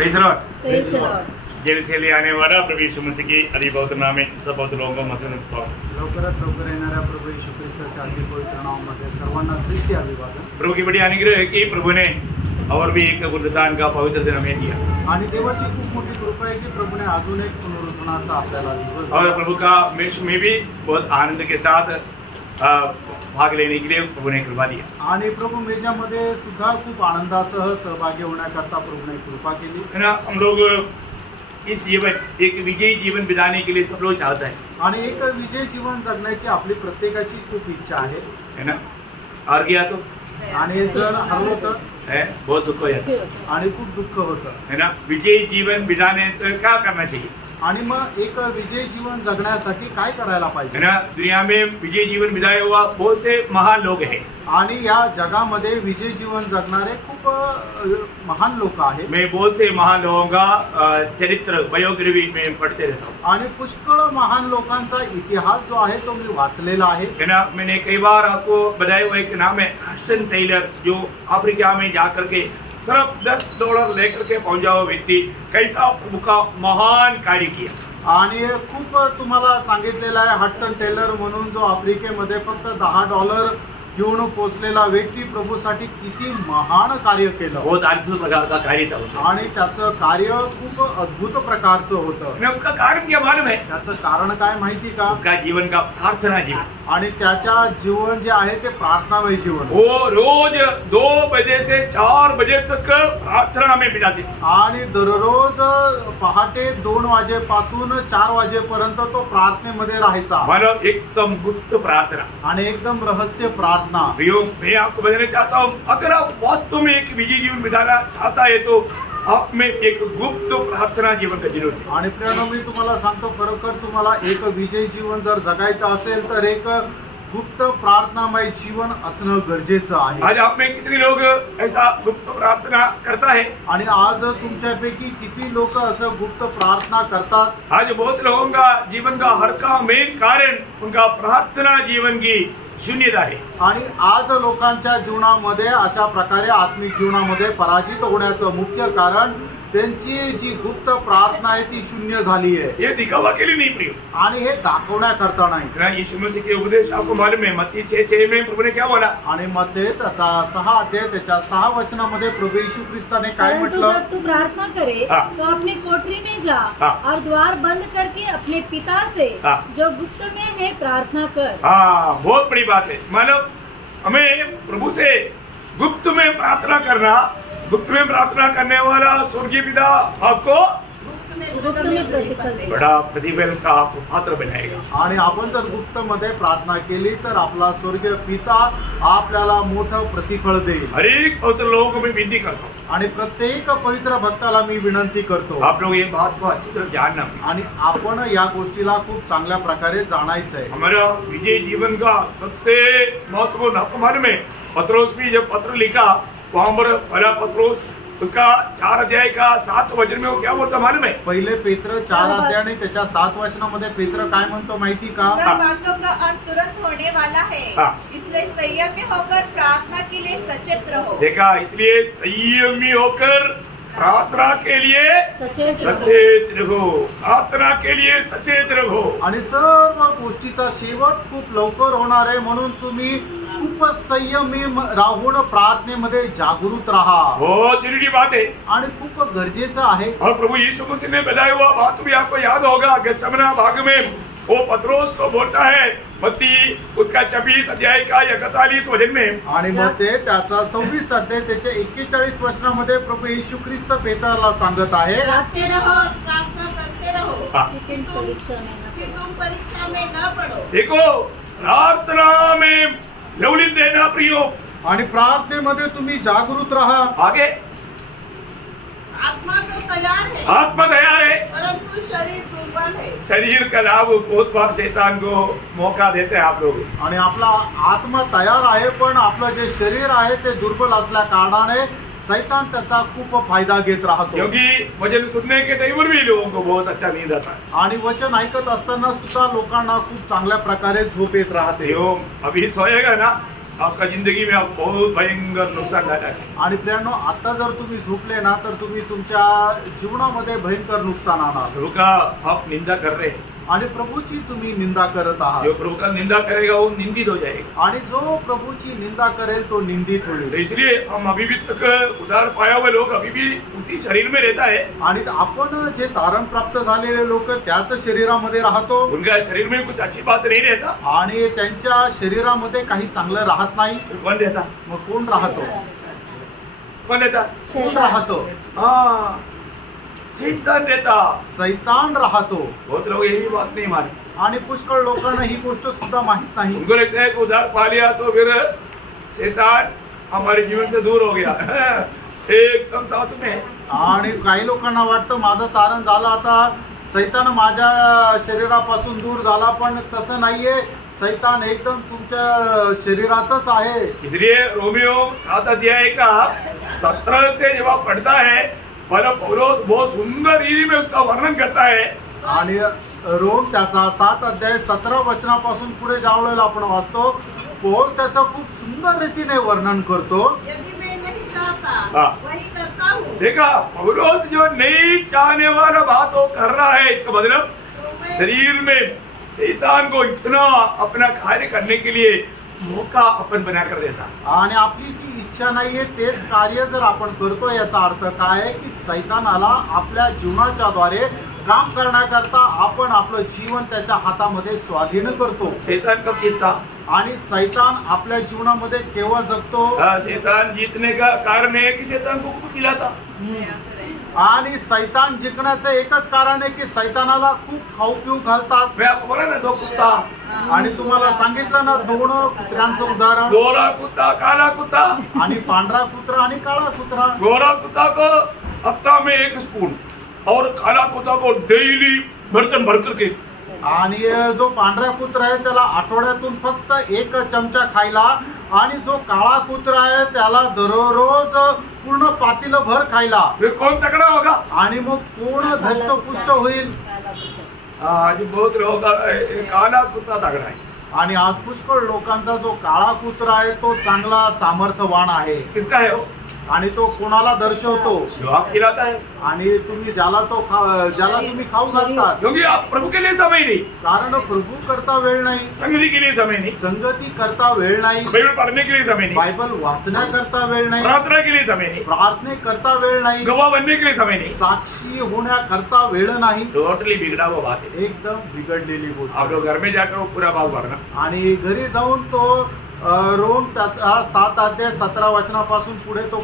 Praise the Lord. Praise the Lord. जल्द से जल्द आने वाला प्रभु यीशु मसीह की अति पवित्र नाम में सब पवित्र लोगों को मसीह में लवकरात लवकर येणाऱ्या प्रभू येशू ख्रिस्ताच्या अति पवित्र नावामध्ये सर्वांना ख्रिस्ती अभिवादन। प्रभु की बड़ी अनुग्रह है कि प्रभु ने और भी एक पुनरुत्थान का पवित्र दिन हमें दिया आणि देवाची खूप मोठी कृपा आहे की प्रभूने अजून एक पुनरुत्थानाचा आपल्याला दिवस और दिला। प्रभु का में भी बहुत आनंद के साथ भाग लेने के लिए प्रभु ने कृपा दिया। आणि प्रभू मेजामध्ये सुद्धा खूप आनंदासह सहभागी होण्याकरता प्रभूने कृपा केली। है ना, हम लोग इस जीवन एक विजयी जीवन बिताने के लिए सब लोग चाहते हैं, आणि एक विजय जीवन जगण्याची आपली प्रत्येकाची खूप इच्छा आहे। है ना। हार गया तो आणि जर हरलो तर है बहुत दुख हो जाता है, आणि खूप दुःख होतं। है ना। विजयी जीवन बिताने तो क्या करना चाहिए, आणि मग एक विजय जीवन जगण्यासाठी काय करायला है पाहिजे? ना। दुनिया में विजयी जीवन बिताया हुआ बहुत से महान लोग हैं। आणि या जगामध्ये विजय जीवन जगणारे खूप महान लोक आहेत। मैं बहुत से महान लोगों का चरित्र बायोग्राफी में पढ़ते रहता हूँ, आणि पुष्कळ महान लोकांचा इतिहास जो आहे तो मी वाचलेला आहे। है ना। मैंने कई बार आपको बताया हुआ एक नाम है हडसन टेलर, जो अफ्रीका में जाकर के सिर्फ $10 लेकर के पहुंचा हुआ व्यक्ति कैसा प्रभु का महान कार्य किया। आणि खूप तुम्हाला सांगितलेलं आहे हडसन टेलर म्हणून जो आफ्रिकेमध्ये फक्त $10 घेऊन पोचलेला व्यक्ती प्रभूसाठी किती महान कार्य केलं। बहुत अद्भुत प्रकार का कार्य था उसका। आणि त्याचं कार्य खूप अद्भुत प्रकारचं होतं। ना, उसका कारण क्या मालूम है? त्याचं कारण काय माहिती का? उसका जीवन का प्रार्थना जीवन। आणि त्याच्या जीवन जे आहे ते प्रार्थनामय जीवन। वो रोज 2 बजे से 4 बजे तक प्रार्थना में बिताते थे। आणि दररोज पहाटे 2 वाजेपासून 4 वाजेपर्यंत तो प्रार्थनेमध्ये राहायचा। मानो एकदम गुप्त प्रार्थना। आणि एकदम रहस्य प्रार्थना। प्रियो, मैं आपको बताना चाहता हूँ, अगर आप वास्तव में एक विजय जीवन बिताना चाहता है तो आप में एक गुप्त प्रार्थना जीवन का जरूरत है। आणि प्रियानो, मी तुम्हाला सांगतो, खरोखर तुम्हाला एक विजय जीवन जर जगायचं असेल तर एक गुप्त प्रार्थनामय जीवन असणं गरजेचं आहे। आज आप में कितने लोग ऐसा गुप्त प्रार्थना करता है? आणि आज तुमच्यापैकी किती लोक असं गुप्त प्रार्थना करतात? आज बहुत लोगों का जीवन का हर का मेन कारण उनका प्रार्थना जीवन की शून्यता है। आणि आज लोकांच्या जीवनामध्ये अशा प्रकारे आत्मिक जीवनामध्ये पराजित होण्याचं मुख्य कारण त्यांची जी गुप्त प्रार्थना आहे ती शून्य झाली आहे। ये दिखावा के लिए नहीं प्रियो, आणि हे दाखवण्याकरता नाही। ना। यीशु मसीह के उपदेश आपको मालूम है, मत्ती 6:6 में प्रभु ने क्या बोला? आणि मध्ये त्याचा 6 अध्याय त्याच्या 6 वचनामध्ये प्रभु येशू ख्रिस्ताने काय परंतु म्हटलं? जब तू प्रार्थना करे हाँ। तो अपने कोठरी में जा हाँ। और द्वार बंद करके अपने पिता से हाँ। जो गुप्त में है प्रार्थना कर। हाँ, बहुत बड़ी बात है। मानो हमें प्रभु से गुप्त में प्रार्थना करना, गुप्त में प्रार्थना करने वाला स्वर्गीय पिता आपको गुप्त में प्रतिफल देगा। बड़ा प्रतिफल का आपको पात्र बनाएगा। आणि आपण जर गुप्त मध्ये प्रार्थना केली तर आपला स्वर्गीय पिता आपल्याला मोठं प्रतिफळ देईल। हर एक पवित्र लोगों को मैं विनती करता हूँ, आणि प्रत्येक पवित्र भक्ताला मी विनंती करतो, आप लोग ये बात को अच्छी तरह जानना। आणि आपण या गोष्टीला खूप चांगल्या प्रकारे जाणायचं आहे। हमारा विजय जीवन का सबसे महत्वपूर्ण आपको मालूम है, पत्रोस भी जब पत्र लिखा वहां पर पहला पत्रोस उसका 4 अध्याय का 7 वचन में वो क्या बोलता मालूम है? पहिले पेत्र 4 अध्याय आणि त्याच्या 7 वचनामध्ये पेत्र काय म्हणतो माहिती का? सब बातों का अंत तुरंत होने वाला है, हाँ। इसलिए संयमी होकर प्रार्थना के लिए सचेत रहो। देखा, इसलिए संयमी होकर प्रार्थना के लिए सचेत रहो। सचेत रहो। प्रार्थना के लिए सचेत रहो। आणि सर्व गोष्टीचा शेवट खूप लवकर होणार आहे, म्हणून तुम्ही खूप संयमी राहून प्रार्थनेमध्ये जागृत राहा। बहुत जरूरी बात है आणि खूप गरजेचं आहे। और प्रभु यीशु मसीह ने बताया हुआ बात भी आपको याद होगा। गethsemane भाग में वो पत्रोस को बोलता है, मत्ती उसका 26 अध्याय का 41 वचन में, आणि मग ते त्याचा 26 अध्याय त्याच्या 41 वचनामध्ये प्रभु येशू ख्रिस्त पेत्राला सांगत आहे, जागते रहो, प्रार्थना करते रहो, हाँ। कि तुम परीक्षा में न कि तुम परीक्षा में न पड़ो। देखो प्रार्थना में लवलीन रहना प्रियो। आणि प्रार्थनेमध्ये तुम्ही जागृत राहा। आगे आत्मा तो तैयार है, आत्मा तैयार है, परंतु शरीर दुर्बल है। शरीर का लाभ बहुत बार शैतान को मौका देते हैं आप लोग। आणि आपला आत्मा तयार आहे, पण आपलं जे शरीर आहे ते दुर्बल असल्या कारणाने शैतान त्याचा खूप फायदा घेत राहतो। क्योंकि वचन सुनने के टाइम पर भी लोगों को बहुत अच्छा नींद आता है। आणि वचन ऐकत असताना सुद्धा लोकांना खूप चांगल्या प्रकारे झोप येत राहते। यो अभी सोएगा ना, आपका जिंदगी में आप बहुत भयंकर नुकसान झाला है. आणि प्रियांनो, आता जर तुम्ही झोपले ना तर तुम्ही तुमच्या जीवनामध्ये भयंकर नुकसान आणाल प्रभु का आप निंदा कर रहे हैं. आणि प्रभूची तुम्ही निंदा करत जो आहात प्रभु का निंदा करेगा वो निंदित हो जाएगा. आणि जो प्रभूची निंदा करेल तो निंदित तो होईल. इसलिए हम अभी भी तक उधार पाया हुआ लोग अभी भी उसी शरीर में रहता है. आणि आपण जे तारण प्राप्त झालेले लोक त्याच शरीरामध्ये राहतो उनका शरीर में कुछ अच्छी बात नहीं रहता. आणि त्यांच्या शरीरामध्ये काही चांगलं राहत नाही. तो कौन रहता? मग कोण राहतो? कौन रहता? कोण राहतो? हाँ, शैतान रहता. सैतान राहतो. बहुत लोग यही बात नहीं मानते. आणि पुष्कळ लोकांना ही गोष्ट सुद्धा माहित नाही. उनको लगता है कि उधार पा लिया तो फिर शैतान हमारे जीवन से दूर हो गया. एकदम साथ में. आणि काही लोकांना वाटतं माझं तारण झालं, आता सैतान माझ्या शरीरापासून दूर झाला, पण तसं नाहीये. सैतान एकदम तुमच्या शरीरातच आहे. इसलिए रोमियो 7 अध्याय का 17 से जब आप पढ़ता है पौलुस बहुत सुंदर रीति में उसका वर्णन करता है. आणि रोम त्याचा 7 अध्याय 17 वचनापासून पुढे ज्या वेळेला आपण वाचतो, पौल त्याचं खूप सुंदर रीतीने वर्णन करतो. यदि मैं नहीं चाहता हाँ. वही करता हूँ, देखा, पौलुस जो नहीं चाहने वाला बात वो कर रहा है. इसका मतलब शरीर में शैतान को इतना अपना कार्य करने के लिए मौका अपन बना कर देता. आणि आपली जी इच्छा नाहीये तेच कार्य जर आपण करतो, याचा अर्थ काय आहे की सैतानाला आपल्या जीवनाच्या द्वारे काम करण्याकरता आपण आपलं जीवन त्याच्या हातामध्ये स्वाधीन करतो. शैतान कब जीतता? आणि सैतान आपल्या जीवनामध्ये केव्हा जगतो? शैतान जीतने का कारण है कि शैतान को कुछ खिलाता. आणि सैतान जिंकण्याचं एकच कारण आहे की सैतानाला खूप खाऊ पिऊ घालतात. मैं आपको बोला ना, 2 कुत्ता, आणि तुम्हाला सांगितलं ना 2 कुत्र्यांचं उदाहरण. गोरा कुत्ता, काला कुत्ता. आणि पांढरा कुत्रा आणि काळा कुत्रा. गोरा कुत्ता को हफ्ता में 1 स्पून और काला कुत्ता को डेली बर्तन भर करके. आणि जो पांढरा कुत्रा आहे त्याला आठवड्यातून फक्त 1 चमचा खायला, आणि जो काळा कुत्रा आहे त्याला दररोज पूर्ण पातेलं भर खायला. फिर कौन तगड़ा होगा? आणि मग कोण धष्टपुष्ट होईल? आज बहुत लोग काला कुत्ता तगड़ा है. आणि आज पुष्कळ लोकांचा जो काळा कुत्रा आहे तो चांगला सामर्थ्यवान आहे. किसका है वो? आणि तो कोणाला दर्शवतो? जो आप खिलाता है. आणि तुम्ही ज्याला तुम्ही खाऊ घालतात. क्योंकि आप प्रभु के लिए समय नहीं, कारण प्रभू करता वेळ नाही, संगति के लिए समय नहीं, संगती करता वेळ नाही, बाइबल पढ़ने के लिए समय नहीं, बायबल वाचण्याकरता वेळ नाही, प्रार्थना के लिए समय नहीं, प्रार्थने करता वेळ नाही, गवाह बनने के लिए समय नहीं. साक्षी होण्याकरता वेळ नाही. टोटली बिगड़ा हुआ बात है. एकदम बिघडलेली गोष्ट आप लोग आहे. घर में जाकर वो पूरा भाग भरना. आणि घरी जाऊन तो रोम त्याचा 7 अध्याय 17 वचनापासून पुढे तो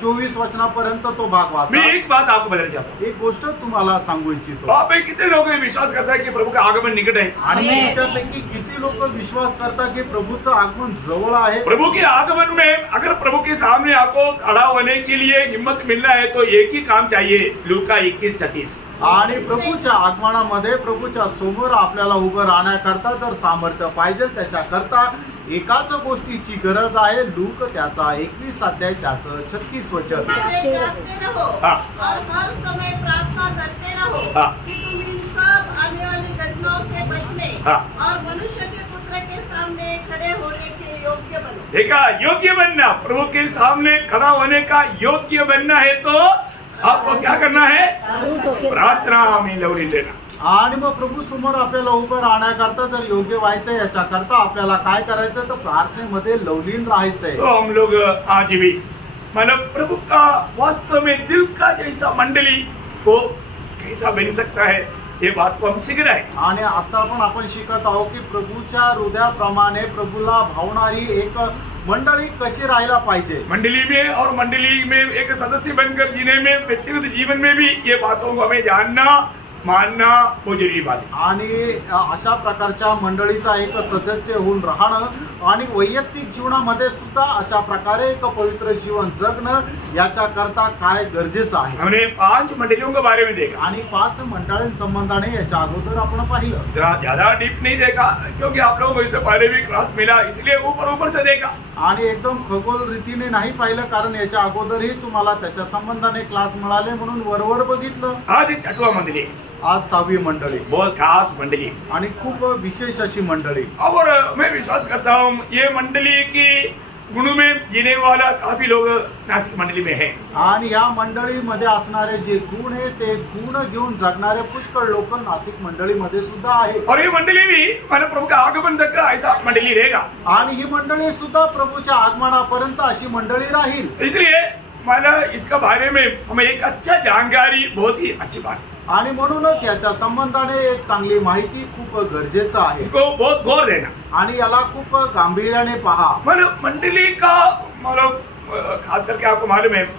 24 वचनापर्यंत तो भाग मैं वाचा. एक बात आपको बताना चाहता हूँ. एक गोष्ट तुम्हाला सांगू इच्छितो. आप में कितने लोग ये विश्वास करता है कि प्रभु का आगमन निकट है? आणि तुमच्यापैकी किती लोक विश्वास करतात की प्रभूचं आगमन जवळ आहे? प्रभु के आगमन में अगर प्रभु के सामने आपको खड़ा होने के लिए हिम्मत मिलना है तो एक ही काम चाहिए, लूका 21:36. आणि प्रभूच्या आगमनामध्ये प्रभूच्या समोर आपल्याला उभं राहण्याकरता जर सामर्थ्य पाहिजे, त्याच्याकरता एकाच गोष्टीची गरज आहे. लूक त्याचा 21 अध्याय त्याचं 36 वचन. इसलिए जागते रहो हाँ. और हर समय प्रार्थना करते रहो हाँ. कि तुम इन सब आने वाली घटनाओं से बचने हाँ. और मनुष्य के पुत्र के सामने खड़े होने के योग्य बनो. देखा, योग्य बनना, प्रभु के सामने खड़ा होने का योग्य बनना है तो आपको क्या करना है? प्रार्थना में लवली लेना. आणि मग प्रभू समोर आपल्याला उभं राहण्याकरता जर योग्य व्हायचं, याच्याकरता आपल्याला काय करायचं तर प्रार्थनेमध्ये लवलीन राहायचंय. तो हम लोग आज भी मतलब प्रभु का वास्तव में दिल का जैसा मंडली को कैसा बन सकता है, ये बात को हम सीख रहे हैं. आणि आता पण आपण शिकत आहोत की प्रभूच्या हृदयाप्रमाणे प्रभूला भावणारी एक मंडळी कशी राहायला पाहिजे. मंडली में और मंडली में एक सदस्य बनकर जीने में, व्यक्तिगत जीवन में भी ये बातों को हमें जानना मानना वो जरूरी बात है. आणि अशा प्रकारच्या मंडळीचा एक सदस्य होऊन राहणं आणि वैयक्तिक जीवनामध्ये सुद्धा अशा प्रकारे एक पवित्र जीवन जगणं, याच्याकरता काय गरजेचं आहे. हमने 5 मंडलियों के बारे में देखा. आणि 5 मंडळींसंबंधाने याच्या अगोदर आपण पाहिलं. जरा ज्यादा डीप नहीं देखा क्योंकि आप लोगों को इससे पहले भी क्लास मिला, इसलिए ऊपर से देखा. आणि एकदम खगोल रीतीने नाही पाहिलं, कारण याच्या अगोदरही तुम्हाला त्याच्या संबंधाने क्लास मिळाले म्हणून वरवर बघितलं. आज एक 6वां मंडली है. आज 6वी मंडळी बहुत खास मंडली है। आणि खूप विशेष अशी मंडळी. और मैं विश्वास करता हूँ ये मंडली की गुणों में जीने वाला काफी लोग नासिक मंडली में है। आणि या मंडळीमध्ये असणारे जे गुण आहे ते गुण घेऊन जगणारे पुष्कळ लोक नाशिक मंडळीमध्ये सुद्धा आहेत. और ये मंडली भी मैंने प्रभु का आगमन तक ऐसा मंडली रहेगा। आणि ही मंडळी सुद्धा प्रभूच्या आगमनापर्यंत अशी मंडळी राहील. इसलिए मैंने इसका बारे में हमें एक अच्छा जानकारी बहुत ही अच्छी बात है, आणि म्हणूनच याच्या संबंधाने एक चांगली माहिती खूप गरजेचं आहे इसको बहुत गौर देना। आणि याला खूप गांभीर्याने पहा. मतलब मंडली का मतलब खास करके आपको मालूम है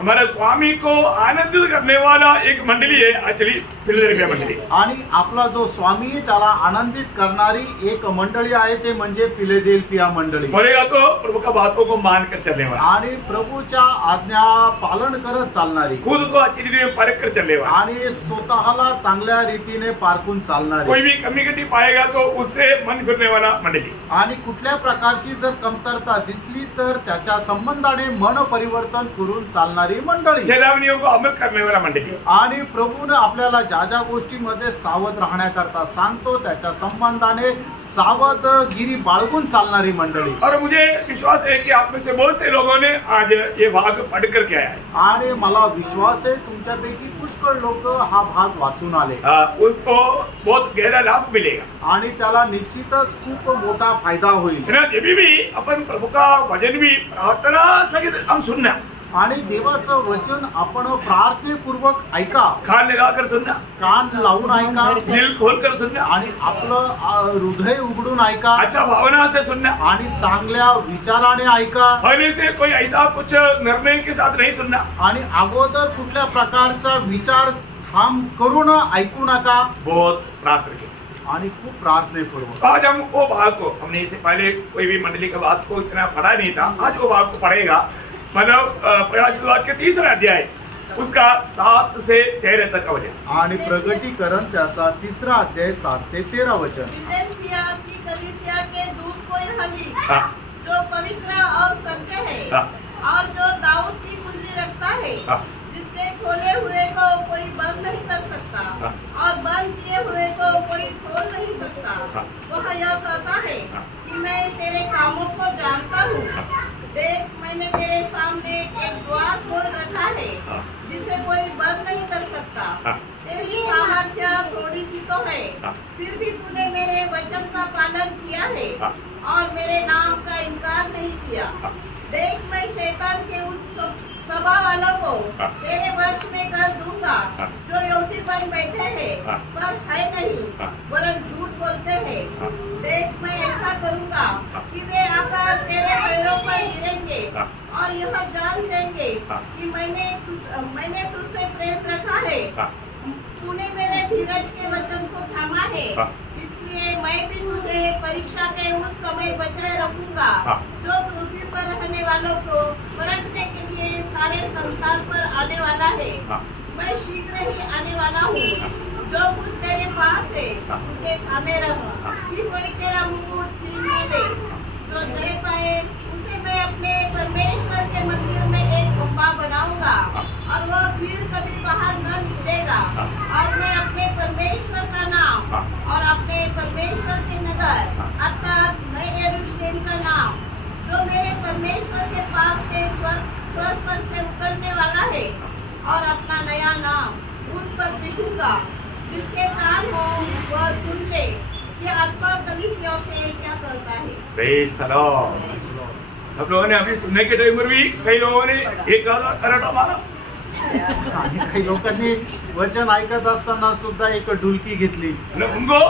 हमारे स्वामी को आनंदित करने वाला एक मंडली है एक्चुअली फिलाडेल्फिया मंडली। आणि आपला जो स्वामी आहे, त्याला आनंदित करणारी एक मंडळी आहे ते म्हणजे फिलाडेल्फिया मंडळी. बोलेगा तो प्रभु का बातों को मानकर चलने वाला, आणि प्रभूच्या आज्ञा पालन करत चालणारी, खुद को अच्छी रीति में परख कर चलने वाला। आणि स्वतःला चांगल्या रीतीने पारखून चालणारी. कोई भी कम्युनिटी पाएगा तो उससे मन फिरने वाला मंडली। आणि कुठल्या प्रकारची जर कमतरता दिसली तर त्याच्या संबंधाने मन परिवर्तन करून चालणारी मंडळी. चेतावनियों को अमल करने वाला मंडली। आणि प्रभूने आपल्याला ज्या ज्या गोष्टीमध्ये सावध राहण्याकरता सांगतो त्याच्या संबंधाने सावधगिरी बाळगून चालणारी मंडळी. और मुझे विश्वास है कि आप में से बहुत से लोगों ने आज ये भाग पढ़ करके आया है। आणि मला विश्वास आहे तुमच्यापैकी पुष्कळ लोक हा भाग वाचून आले उसको बहुत गहरा लाभ मिलेगा। आणि त्याला निश्चितच खूप मोठा फायदा होईल. है ना, जब भी अपन प्रभु का वचन भी प्रार्थना सहित हम सुनना, आणि देवाचं वचन आपण प्रार्थनेपूर्वक ऐका, कान लगाकर सुनना, कान लावून ऐका, दिल खोल कर सुनना, आणि आपलं हृदय उघडून ऐका, अच्छा भावना से सुनना, आणि चांगल्या विचाराने ऐका. पहले से कोई ऐसा कुछ निर्णय के साथ नहीं सुनना। आणि अगोदर कुठल्या प्रकारचा विचार ठाम करून ऐकू नका. बहुत प्रार्थना के साथ। आणि खूप प्रार्थनेपूर्वक. आज हम वो भाग को, हमने इससे पहले कोई भी मंडली का बात को इतना पढ़ा नहीं था, आज वो भाग को पढ़ेगा। मतलब प्रकाशित वाक्य 3रा अध्याय उसका 7 से 13 तक का वचन। आणि प्रगटीकरण त्याचा 3रा अध्याय 7 ते 13 वचन. फिलाडेल्फिया की कलीसिया के दूत को यह लिख, हाँ, जो पवित्र और सत्य है हाँ, और जो दाऊद की कुंजी रखता है, हाँ, जिसके खोले हुए को कोई बंद नहीं कर सकता हाँ। और बंद किए हुए को कोई खोल नहीं सकता। हाँ। वह यह कहता है हाँ। कि मैं तेरे कामों को जानता हूँ। हाँ। देख, मैंने तेरे सामने एक द्वार खोल रखा है, हाँ। जिसे कोई बंद नहीं कर सकता। हाँ। तेरी सामर्थ्य थोड़ी सी तो है, हाँ। फिर भी तूने मेरे वचन का पालन किया है हाँ। और मेरे नाम का इनकार नहीं किया। हाँ। देख, मैं शैतान के उन सभा वालों को हाँ। तेरे वश में कर दूंगा, हाँ। जो यहूदी बन बैठे हैं हाँ। पर है नहीं, हाँ। वरन झूठ बोलते हैं। हाँ। देख, मैं ऐसा करूंगा हाँ। कि वे आकर तेरे पैरों पर गिरेंगे हाँ। और यह जान लेंगे हाँ। कि मैंने तुझसे प्रेम रखा है। हाँ। तूने मेरे धीरज के वचन को थामा है, हाँ। इसलिए मैं भी तुझे परीक्षा के उस समय बचाए रखूंगा, हाँ। जो पृथ्वी पर रहने वालों को परखने के लिए सारे संसार पर आने वाला है। हाँ। मैं शीघ्र ही आने वाला हूँ। जो कुछ तेरे पास है हाँ। उसे थामे रहो, कि कोई तेरा मुकुट छीन न ले। जो दे पाए उसे मैं अपने परमेश्वर के मंदिर में एक खंभा बनाऊंगा, और वह फिर कभी बाहर न निकलेगा। और मैं अपने परमेश्वर का नाम और अपने परमेश्वर के नगर अर्थात नए यरूशलेम का नाम, जो मेरे परमेश्वर के पास से स्वर्ग पर से उतरने वाला है, और अपना नया नाम उस पर लिखूंगा। जिसके कान हो वह सुन ले कि आत्मा कलीसिया से क्या कहता है। Praise the Lord. सब लोगों ने अभी सुनने के टाइम पर भी कई लोगों ने एक गाना कराटा मारा। आणि काही लोकांनी वचन ऐकत असताना सुद्धा एक डुलकी घेतली. मतलब उनको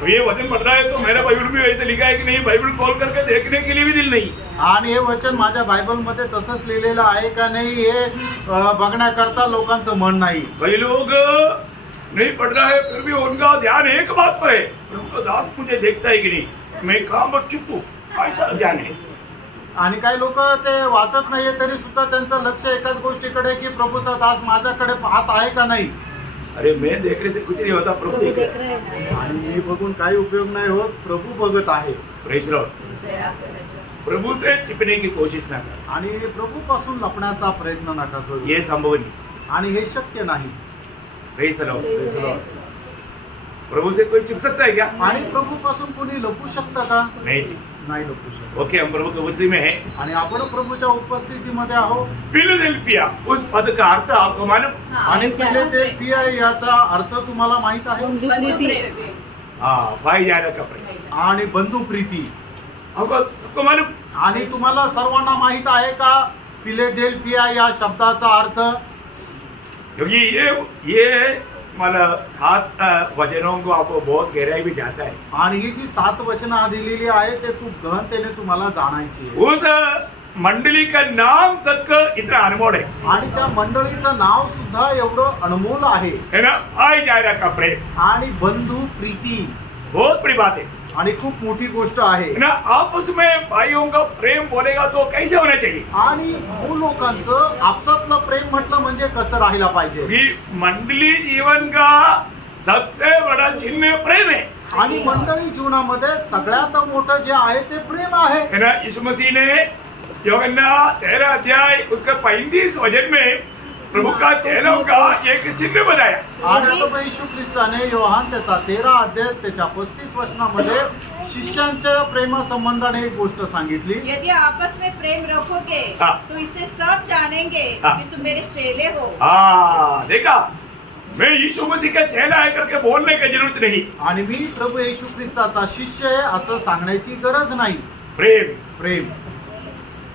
तो ये वचन पढ़ रहा है तो मेरा बाइबल में वैसे लिखा है कि नहीं, बाइबल खोल करके देखने के लिए भी दिल नहीं। आणि हे वचन माझ्या बायबलमध्ये तसंच लिहिलेलं आहे का नाही हे बघण्याकरता लोकांचं मन नाही. कई लोग नहीं पढ़ रहा है फिर भी उनका ध्यान एक बात पर है, प्रभु दास मुझे देखता है कि नहीं, मैं काम पर चुप हूँ, ऐसा ध्यान है। आणि काही लोक ते वाचत नाहीये तरी सुद्धा त्यांचं लक्ष एकाच गोष्टीकडे की प्रभूचा दास माझ्याकडे पाहत आहे का नाही. अरे मैं देखने से कुछ नहीं होता, प्रभु देख देख रहा है। रहे हैं. आणि मी बघून काही उपयोग नाही होत, प्रभू बघत आहे. Praise the lord. प्रभु से छिपने की कोशिश ना कर, आणि प्रभूपासून लपण्याचा प्रयत्न नका करू. ये संभव नहीं। आणि हे शक्य नाही. Praise the Lord. Praise the Lord. प्रभु से कोई छिप सकता है क्या? आणि प्रभू पासून कोणी लपू शकतं का? नहीं जी. नाही लपू शकत. ओके, हम प्रभु की उपस्थिति में हैं. आणि आपण प्रभूच्या उपस्थितीमध्ये आहोत. फिलाडेल्फिया उस पद का अर्थ आपको मालूम? आणि फिलाडेल्फिया याचा अर्थ तुम्हाला माहित आहे? बंधुप्रीती. हाँ, भाईचारे का प्रेम. आणि बंधुप्रीती. आपको मालूम? आणि तुम्हाला सर्वांना माहित आहे का फिलाडेल्फिया या शब्दाचा अर्थ? क्योंकि ये मतलब 7 वचनों को आपको बहुत गहराई भी जाता है. आणि ही जी 7 वचनं दिलेली आहे ते खूप गहनतेने तुम्हाला जाणायची आहे. उस मंडली का नाम तक इतना अनमोल है. आणि त्या मंडळीचं नाव सुद्धा एवढं अनमोल आहे. है ना? भाईचारे का प्रेम. आणि बंधू प्रीती बहुत बड़ी बात है. आणि खूप मोठी गोष्ट आहे. है ना? आपस में भाइयों का प्रेम बोलेगा तो कैसे होना चाहिए? आणि भाऊ लोकांचं आपसातलं प्रेम म्हटलं म्हणजे कसं राहायला पाहिजे? कि मंडली जीवन का सबसे बड़ा चिन्ह प्रेम है. आणि मंडळी जीवनामध्ये सगळ्यात मोठं जे आहे ते प्रेम आहे. है ना? यीशु मसीह ने यूहन्ना 13 अध्याय उसका 35 वचन में प्रभु का चेलों का एक चिन्ह बताया. आणि प्रभू येशू ख्रिस्ताने योहान त्याचा 13 अध्याय त्याच्या 35 वचनामध्ये शिष्यांच्या प्रेमासंबंधाने एक गोष्ट सांगितली. यदि आपस में प्रेम रखोगे हाँ। तो इसे सब जानेंगे हाँ। कि तुम मेरे चेले हो. हाँ, देखा, मैं यीशु मसीह का चेला है करके बोलने की जरूरत नहीं. आणि मी प्रभू येशू ख्रिस्ताचा शिष्य आहे असं सांगण्याची गरज नाही. प्रेम, प्रेम,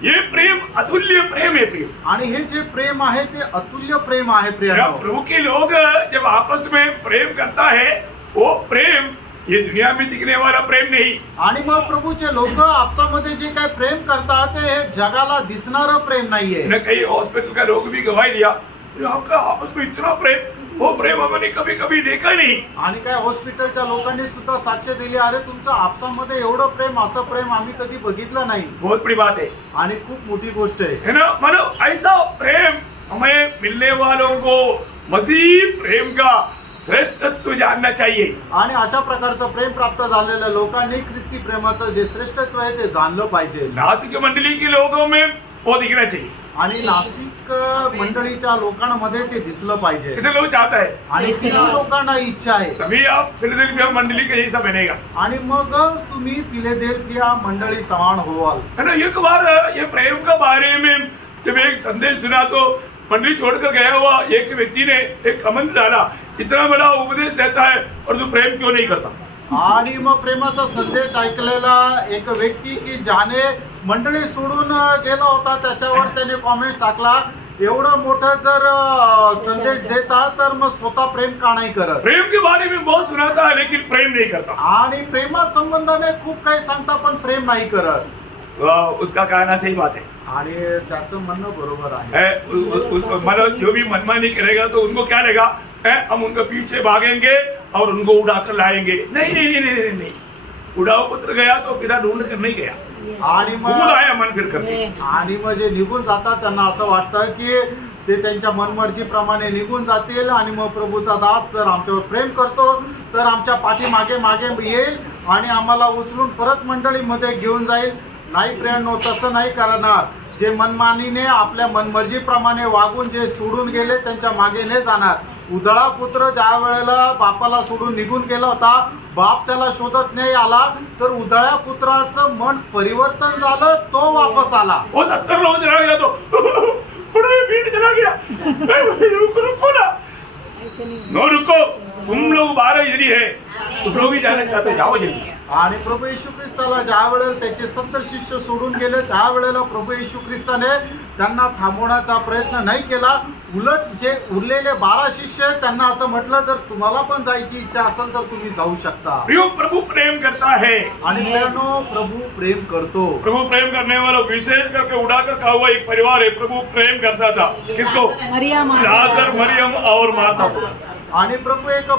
ये प्रेम अतुल्य प्रेम है. प्रेम, आणि हे जे प्रेम आहे ते अतुल्य प्रेम आहे. प्रेम प्रभु के लोग जब आपस में प्रेम करता है वो प्रेम ये दुनिया में दिखने वाला प्रेम नहीं. आणि मग प्रभूचे लोक आपसामध्ये जे काय प्रेम करतात ते हे जगाला दिसणारं प्रेम नाहीये. न कई हॉस्पिटल का लोग भी गवाही दिया, "ये आपका आपस में इतना प्रेम, वो प्रेम हमने कभी कभी देखा नहीं." आणि काय हॉस्पिटलच्या लोकांनी सुद्धा साक्ष दिली, अरे तुमचं आपसामध्ये एवढं प्रेम, असं प्रेम आम्ही कधी बघितलं नाही. बहुत बड़ी बात है. आणि खूप मोठी गोष्ट आहे. है ना? मतलब ऐसा प्रेम हमें मिलने वालों को मसीह प्रेम का श्रेष्ठत्व जानना चाहिए. आणि अशा प्रकारचं प्रेम प्राप्त झालेल्या लोकांनी ख्रिस्ती प्रेमाचं जे श्रेष्ठत्व आहे ते जाणलं पाहिजे. नासिक मंडली के लोगों में वो दिखना चाहिए. आणि नाशिक मंडळीच्या लोकांमध्ये ते दिसलं पाहिजे. कितने लोग चाहता है? आणि किती लोकांना इच्छा आहे. तभी आप फिलाडेल्फिया मंडली के जैसा बनेगा. आणि मग तुम्ही फिलाडेल्फिया मंडळी समान होवाल. है ना? एक बार ये प्रेम के बारे में जब एक संदेश सुना तो मंडली छोड़कर गया हुआ एक व्यक्ति ने एक कमेंट डाला, इतना बड़ा उपदेश देता है और तू प्रेम क्यों नहीं करता? आणि मग प्रेमाचा संदेश ऐकलेला एक व्यक्ती की ज्याने मंडळी सोडून गेला होता त्याच्यावर त्याने कॉमेंट टाकला, एवढं मोठं जर संदेश देता तर मग स्वतः प्रेम का नाही करत? प्रेम के बारे में बहुत सुना था लेकिन प्रेम नहीं करता. आणि प्रेमा संबंधाने खूप काही सांगता पण प्रेम नाही करत. उसका कहना सही बात है. आणि त्याचं म्हणणं बरोबर आहे. मतलब जो भी मनमानी करेगा तो उनको क्या लगेगा, हम उनके पीछे भागेंगे और उनको उड़ाकर लाएंगे. नहीं नहीं नहीं नहीं नहीं, उड़ाव पुत्र गया तो फिर ढूंढ कर नहीं गया, आणि भूल मग आया मन फिर करके. आणि मग जे निघून जातात त्यांना असं वाटतं की ते त्यांच्या मनमर्जीप्रमाणे निघून जातील आणि मग प्रभूचा दास जर आमच्यावर प्रेम करतो तर आमच्या पाठीमागे मागे येईल आणि आम्हाला उचलून परत मंडळीमध्ये घेऊन जाईल. नाही प्रियांनो, तसं नाही करणार. जे मनमानीने आपल्या मनमर्जीप्रमाणे वागून जे सोडून गेले त्यांच्या मागे नाही जाणार. उधळा पुत्र ज्या वेळेला बापाला सोडून निघून गेला होता, बाप त्याला शोधत नाही आला, तर उधळ्या पुत्राचं मन परिवर्तन झालं, तो वापस आला. वो 70 लोग चला गया तो बड़ा भीड़ चला गया. रुको ना, ऐसे नहीं. नो रुको, तुम लोग 12 यदि है, तुम लोग भी जाना चाहते हो, जाओ जल्दी. आणि प्रभू येशू ख्रिस्ताला ज्या वेळेला त्याचे 70 शिष्य सोडून गेले त्यावेळेला प्रभू येशू ख्रिस्ताने त्यांना थांबवण्याचा प्रयत्न नाही केला. उलट जे उरलेले 12 शिष्य त्यांना असं म्हटलं, जर तुम्हाला पण जायची इच्छा असेल तर तुम्ही जाऊ शकता. प्रभु प्रेम करता है. आणि मित्रांनो, प्रभू प्रेम करतो. प्रभु प्रेम करने वाला विशेष करके उड़ाकर कहा हुआ एक परिवार है. प्रभु प्रेम करता था. किसको? मरियम, लाजर, मरियम और मार्था को. आणि प्रभू एक